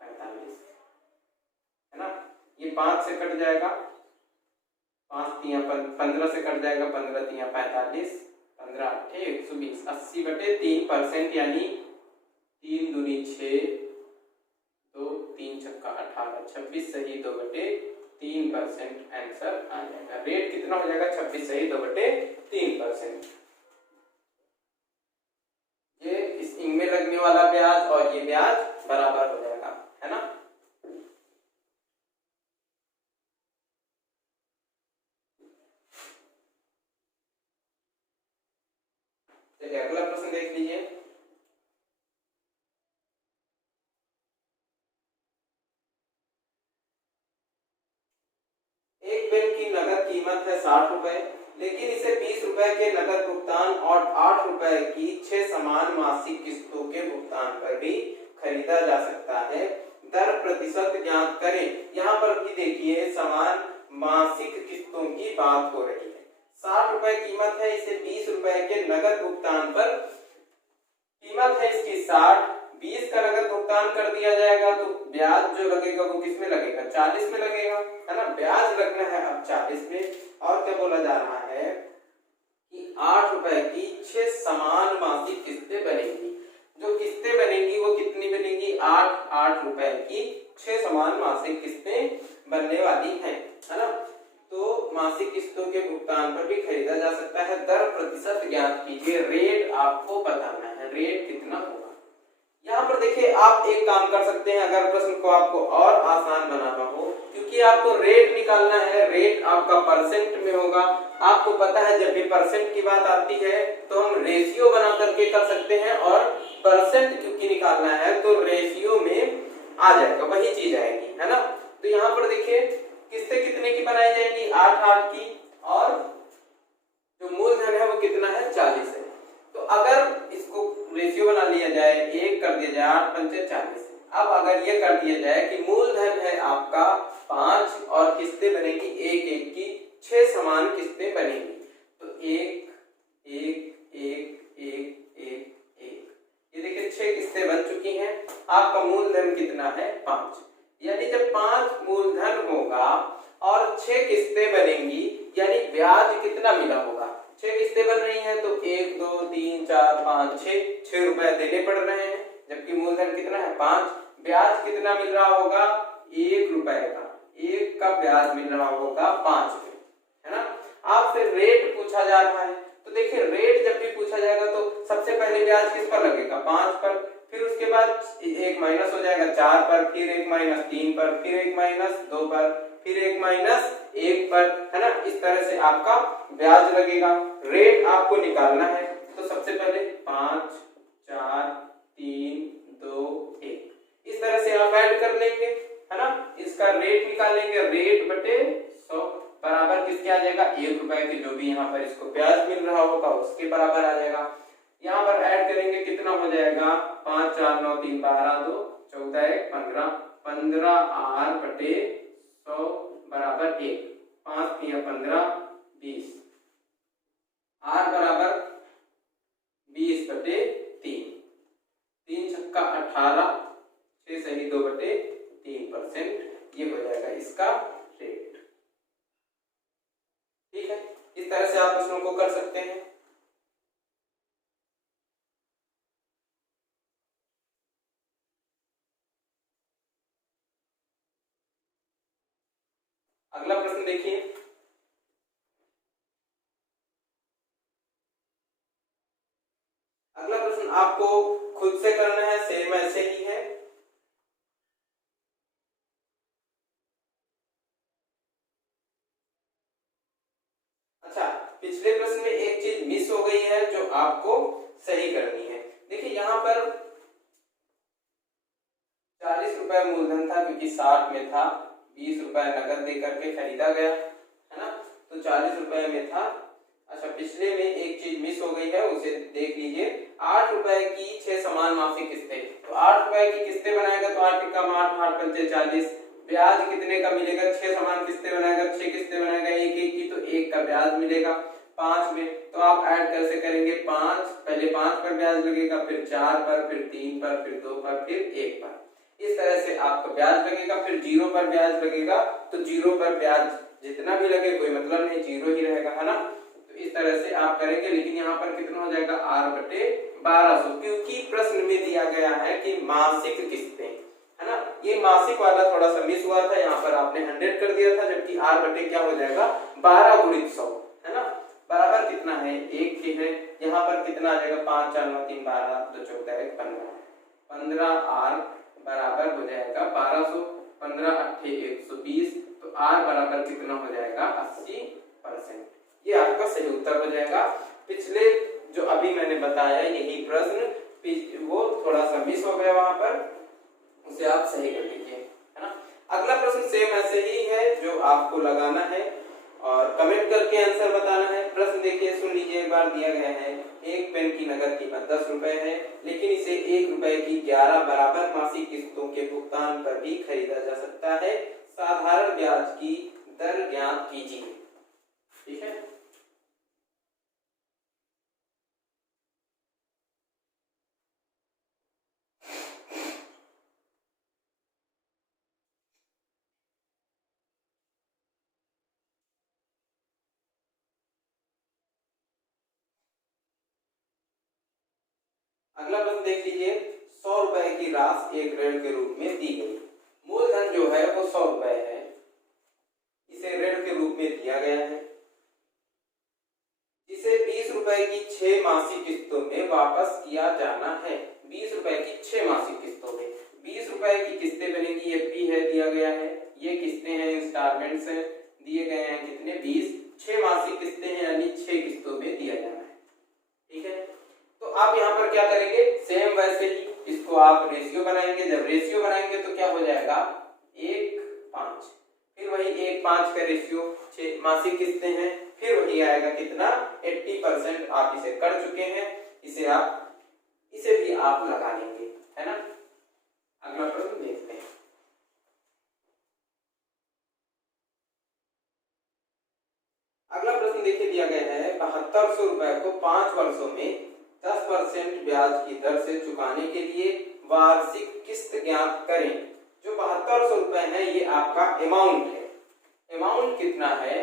45 है ना। ये 5 से कट जाएगा, 5 तिया 15 से कट जाएगा, 15 तिया 45 15 8 120 80 बटे 3% यानी 3 दूनी 6 तो 3 छक्का 18 26 सही 2/3% आंसर आ जाएगा। रेट कितना हो जाएगा 26 सही 2/3%। ये इस इनमें लगने वाला ब्याज और ये ब्याज बराबर हो जाएगा, है ना। चलिए अगला प्रश्न देख लीजिए। एक पेन की नगद कीमत है 60 रुपए, लेकिन इसे 20 रुपए के नगद भुगतान और 8 रुपए की 6 समान मासिक किस्तों के भुगतान पर भी खरीदा जा सकता है। दर प्रतिशत ज्ञात करें। यहाँ पर भी देखिए समान मासिक किस्तों की बात हो रही है। 60 रुपए कीमत है, इसे 20 रुपए के नगद भुगतान पर कीमत है इसकी 60, 20 का नगद भुगतान कर दिया जाएगा तो ब्याज जो लगेगा वो किस में लगेगा 40 में लगेगा, है ना। ब्याज लगना है अब 40 में। और क्या बोला जा रहा है कि 8 रुपए की 6 समान मासिक किस्तें बनेंगी। जो किस्तें बनेंगी वो कितनी बनेंगी 8 रुपए की 6 समान मासिक किस्तें बनने वाली हैं, है ना। तो मासिक किस्तों के भुगतान पर भी खरीदा जा सकता है। दर प्रतिशत ज्ञात कीजिए। रेट आपको बताना है, रेट कितना होगा। यहाँ पर देखिए आप एक काम कर सकते हैं, अगर प्रश्न को आपको और आसान बनाना हो, क्योंकि आपको रेट निकालना है, रेट आपका परसेंट में होगा। आपको पता है जब भी परसेंट की बात आती है तो हम रेशियो बना करके कर सकते हैं, और परसेंट क्योंकि निकालना है तो रेशियो में आ जाएगा, वही चीज आएगी, है ना। तो यहाँ पर देखिए किस्तें कितने की बनाई जाएंगी 8 की, और जो मूलधन है वो कितना है 40 है। तो अगर इसको रेशियो बना लिया जाए, 1 कर दिया जाए 8 पंचे 40। अब अगर ये कर दिया जाए कि मूलधन है आपका 5 और किस्तें बनेगी 1 की 6 समान किस्तें बनेगी, तो 1 1 1 1 1 1, ये देखिए 6 किस्तें बन चुकी हैं। आपका मूलधन कितना है 5, यानी जब 5 मूलधन होगा और 6 किस्तें बनेंगी यानी ब्याज कितना मिला होगा। 6 किस्तें बन रही हैं तो 1 2 3 4 5 6 रुपए देने पड़ रहे हैं, जबकि मूलधन कितना है 5। ब्याज कितना मिल रहा होगा 1 रुपए का, 1 का ब्याज मिल रहा होगा 5 में, है ना। आपसे रेट पूछा जा रहा है तो देखिए रेट जब भी पूछा जाएगा तो सबसे पहले ब्याज किस पर लगेगा 5 पर, फिर उसके बाद 1 माइनस हो जाएगा 4 पर, फिर 1 माइनस 3 पर, फिर 1 माइनस 2 पर, फिर 1 माइनस 1 पर, है ना। इस तरह से आपका ब्याज लगेगा। रेट आपको निकालना है तो सबसे पहले 5 4 3 2 1, इस तरह से आप ऐड कर लेंगे, है ना। इसका रेट निकालेंगे, रेट बटे 100 बराबर किसके आ जाएगा 1 रुपए के, जो भी यहाँ पर इसको ब्याज मिल रहा होगा उसके बराबर आ जाएगा। यहाँ पर ऐड करेंगे कितना हो जाएगा 5 4 9 3 12 2 14 1 15, 15 आर बटे 100 बराबर 1, 5 3 15 20, आर बराबर 20 बटे 3, 3 छक्का 18, 6 सही 2/3%, ये हो जाएगा इसका रेट। ठीक है, इस तरह से आप प्रश्नों को कर सकते हैं। अगला प्रश्न देखिए। अगला प्रश्न आपको खुद से करना है, सेम ऐसे ही है। आपको सही करनी है। देखिए यहाँ पर 40 रुपए मूलधन था क्योंकि 60 में था, 20 रुपए नकद दे करके खरीदा गया है ना, तो 40 रुपए में था। अच्छा पिछले में एक चीज मिस हो गई है, उसे देख लीजिए। 8 रुपए की 6 समान मासिक किस्तें, तो 8 रुपए की किस्तें बनाएगा तो 8 × 8 8 पंचे 40। ब्याज कितने का मिलेगा? 6 समान किस्तें बनाएगा, 6 किस्तें बनाएगा एक एक की, तो 1 का ब्याज मिलेगा 5 में। तो आप ऐड कैसे करेंगे? 5 पहले 5 पर ब्याज लगेगा, फिर 4 पर, फिर 3 पर, फिर 2 पर, फिर 1 पर। इस तरह से आपका ब्याज लगेगा। फिर 0 पर ब्याज लगेगा, तो 0 पर ब्याज जितना भी लगे कोई मतलब नहीं, 0 ही रहेगा, है ना। तो इस तरह से आप करेंगे। लेकिन यहाँ पर कितना हो जाएगा? r/1200, क्योंकि प्रश्न में दिया गया है कि मासिक किस्तें, है ना। ये मासिक वाला थोड़ा सा मिस हुआ था, यहाँ पर आपने 100 कर दिया था, जबकि r/ क्या हो जाएगा? 12 × 100, है ना, बराबर कितना है? 1 के है। यहाँ पर कितना आ जाएगा? 5 4 9 3 12 2 14 15 15r बराबर हो जाएगा 1200, 15 8 120, तो r बराबर कितना हो जाएगा? 80%। ये आपका सही उत्तर हो जाएगा। पिछले जो अभी मैंने बताया यही प्रश्न, वो थोड़ा सा मिस हो गया वहां पर, उसे आप सही कर लीजिए, है ना। अगला प्रश्न सेम ऐसे ही है जो आपको लगाना है और कमेंट करके आंसर बताना है। प्रश्न देखिए, सुन लीजिए एक बार। दिया गया है एक पेन की नगद कीमत 10 रुपए है, लेकिन इसे 1 रुपए की 11 बराबर मासिक किस्तों के भुगतान पर भी खरीदा जा सकता है। साधारण ब्याज की दर ज्ञात कीजिए। ठीक है, अगला प्रश्न देख लीजिए। 100 रुपए की राशि एक ऋण के रूप में दी गई। मूलधन जो है वो 100 रुपए है, इसे ऋण के रूप में दिया गया है, जिसे 20 रुपए की 6 मासिक किस्तों में वापस किया जाना है। 20 रुपए की 6 मासिक किस्तों में 20 रुपए की किस्तें बनेगी, ये पी है दिया गया है, ये किस्तें हैं, इंस्टॉलमेंट्स हैं, दिए गए हैं कितने? 20। 6 मासिक किस्तें हैं, यानी 6 किस्तों में दिया जाना है। ठीक है, तो आप यहाँ पर क्या करेंगे? सेम वैसे ही इसको आप रेशियो बनाएंगे। जब रेशियो बनाएंगे तो क्या हो जाएगा? 1:5, फिर वही 1:5 का रेशियो, 6 मासिक किस्तें हैं, फिर वही आएगा कितना? 80%। आप इसे कर चुके हैं, इसे भी आप लगा लेंगे, है ना। अगला प्रश्न देखते हैं। अगला प्रश्न देखिए, दिया गया है 7200 रुपए को 5 वर्षों में 10% ब्याज की दर से चुकाने के लिए वार्षिक किस्त ज्ञात करें। जो 7200 रुपए है ये आपका अमाउंट है। अमाउंट कितना है?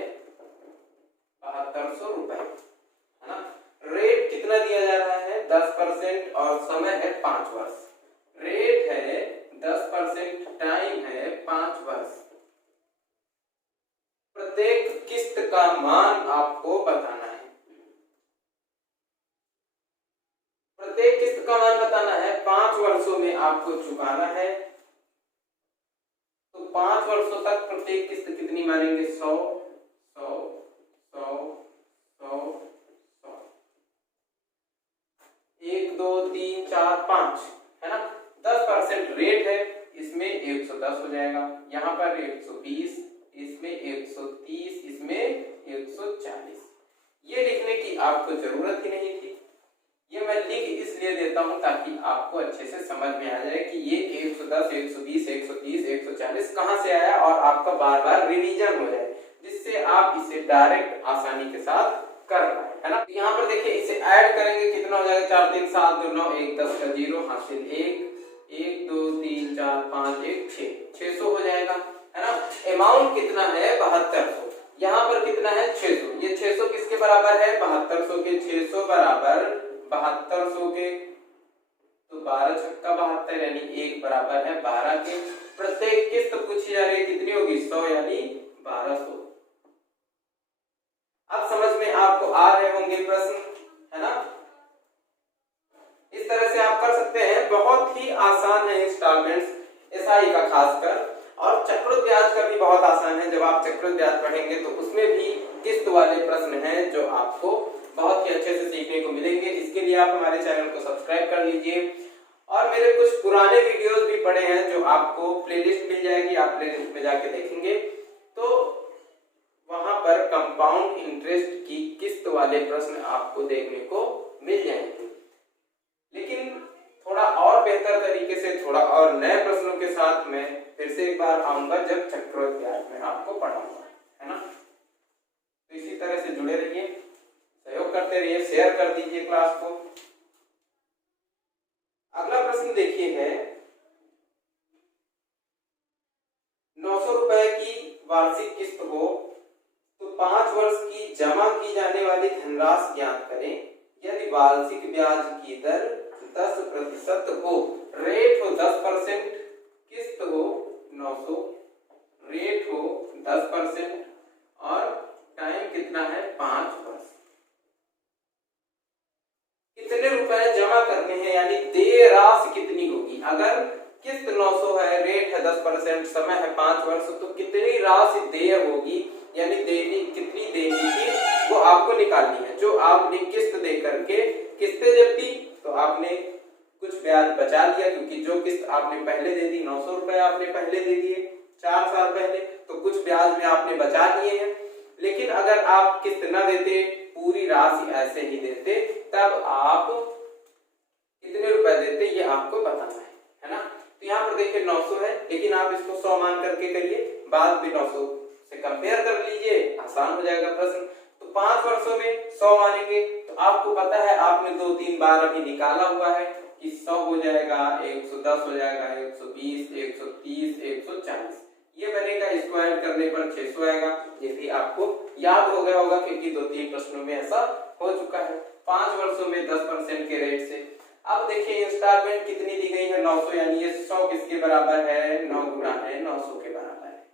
7200 रुपए, है ना। रेट कितना दिया जा रहा है? 10% और समय है 5 वर्ष। रेट है 10%, टाइम है 5 वर्ष। प्रत्येक किस्त का मान आपको बताना है। प्रत्येक किस्त का मान बताना है, 5 वर्षों में आपको चुकाना है। तो 5 वर्षों तक प्रत्येक किस्त कितनी मानेंगे? 100 100 100 100 100, 1 2 3 4 5, है ना। 10% रेट है, इसमें 110 हो जाएगा, यहाँ पर 120, इसमें 130, इसमें 140। ये लिखने की आपको जरूरत ही नहीं थी। ये मैं लिख इसलिए देता हूं ताकि आपको अच्छे से समझ में आ जाए कि ये 110, 120, 130, 140 कहां से आया, और आपका बार बार रिवीजन हो जाए, जिससे आप इसे डायरेक्ट आसानी के साथ कर पाए, है ना। यहाँ पर देखिए इसे ऐड करेंगे, कितना हो जाएगा? 4 3 7 2 9 1 10 का 0 हासिल 1 1 2 3 4 5 1 6 600 हो जाएगा, है ना। अमाउंट कितना है? 7200। यहाँ पर कितना है? 600। ये 600 किसके बराबर है? 7200 के। 600 बराबर 7200 के, तो 12 छक्का 72, यानी 1 बराबर है 12 के। प्रत्येक किस्त पूछी जा रही है कितनी होगी? 100, यानी 1200। अब समझ में आपको आ रहे होंगे प्रश्न, है ना। इस तरह से आप कर सकते हैं। बहुत ही आसान है इंस्टॉलमेंट्स, एसआई का खासकर, और चक्रवृद्धि ब्याज का भी बहुत आसान है। जब आप चक्रवृद्धि ब्याज पढ़ेंगे तो उसमें भी किस्त वाले प्रश्न हैं जो आपको बहुत ही अच्छे से सीखने को मिलेंगे। आप हमारे चैनल को सब्सक्राइब कर लीजिए। और मेरे कुछ पुराने वीडियोस भी पड़े हैं जो आपको प्लेलिस्ट मिल जाएगी, आप प्लेलिस्ट में जाके देखेंगे तो वहां पर कंपाउंड इंटरेस्ट की किस्त वाले प्रश्न आपको देखने को मिल जाएंगे। लेकिन थोड़ा और बेहतर तरीके से, थोड़ा और नए प्रश्नों के साथ मैं फिर से एक बार आऊंगा जब चक्रवृद्धि ब्याज में आपको पढ़ाऊंगा, है ना। तो इसी तरह से जुड़े रहिए, सहयोग करते रहिए, शेयर कर दीजिए क्लास को। अगला प्रश्न देखिए है 900 रुपए की वार्षिक किस्त हो तो 5 वर्ष की जमा की जाने वाली धनराशि ज्ञात करें। यदि वार्षिक ब्याज की दर 10% हो, रेट हो 10%, किस्त हो 900, रेट हो 10% और टाइम कितना है 5 वर्ष। कितने रुपए जमा करने हैं, यानी देय राशि कितनी होगी। अगर किस्त 900 है, रेट है 10%, समय है 5 वर्ष, तो कितनी राशि देय होगी, यानी देनी कितनी देनी थी वो आपको निकालनी है। जो आपने किस्त दे करके, किस्तें जब दी तो आपने कुछ ब्याज बचा लिया, क्योंकि जो किस्त आपने पहले दे दी 900 रुपए आपने पहले दे दिए 4 साल पहले, तो कुछ ब्याज में आपने बचा लिए हैं। लेकिन अगर आप किस्त न देते, पूरी राशि ऐसे ही देते, तब आप कितने रुपए देते ये आपको बताना है ना। तो यहाँ पर देखिए 900 है, लेकिन आप इसको 100 मान करके करिए, बाद भी 900 से कंपेयर कर लीजिए, आसान हो जाएगा प्रश्न। तो 5 वर्षों में 100 मानेंगे तो आपको पता है, आपने 2-3 बार अभी निकाला हुआ है कि 100 हो जाएगा, 110 हो जाएगा, 120, 130, 140, ये बनेगा। इसको ऐड करने पर 600 आएगा। ये भी आपको याद हो गया होगा क्योंकि 2-3 प्रश्नों में ऐसा हो चुका है। 5 वर्षों में 10% के रेट से। अब देखिए इंस्टॉलमेंट कितनी दी गई है 900, यानी ये 100 किसके बराबर है, 9 गुना है 900 के बराबर है।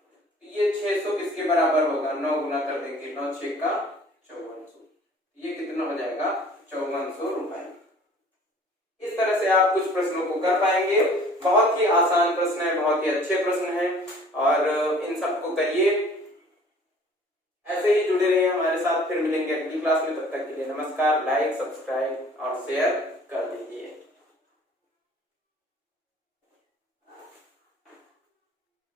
ये 600 किसके बराबर होगा, 9 गुना कर देंगे, 9 6 का 5400, ये कितना हो जाएगा 5400 रुपए। इस तरह से आप कुछ प्रश्नों को कर पाएंगे। बहुत ही आसान प्रश्न है, बहुत ही अच्छे प्रश्न हैं और इन सबको करिए। ऐसे ही जुड़े रहिए हमारे साथ, फिर मिलेंगे अगली क्लास में। तब तक के लिए नमस्कार। लाइक, सब्सक्राइब और शेयर कर दीजिए।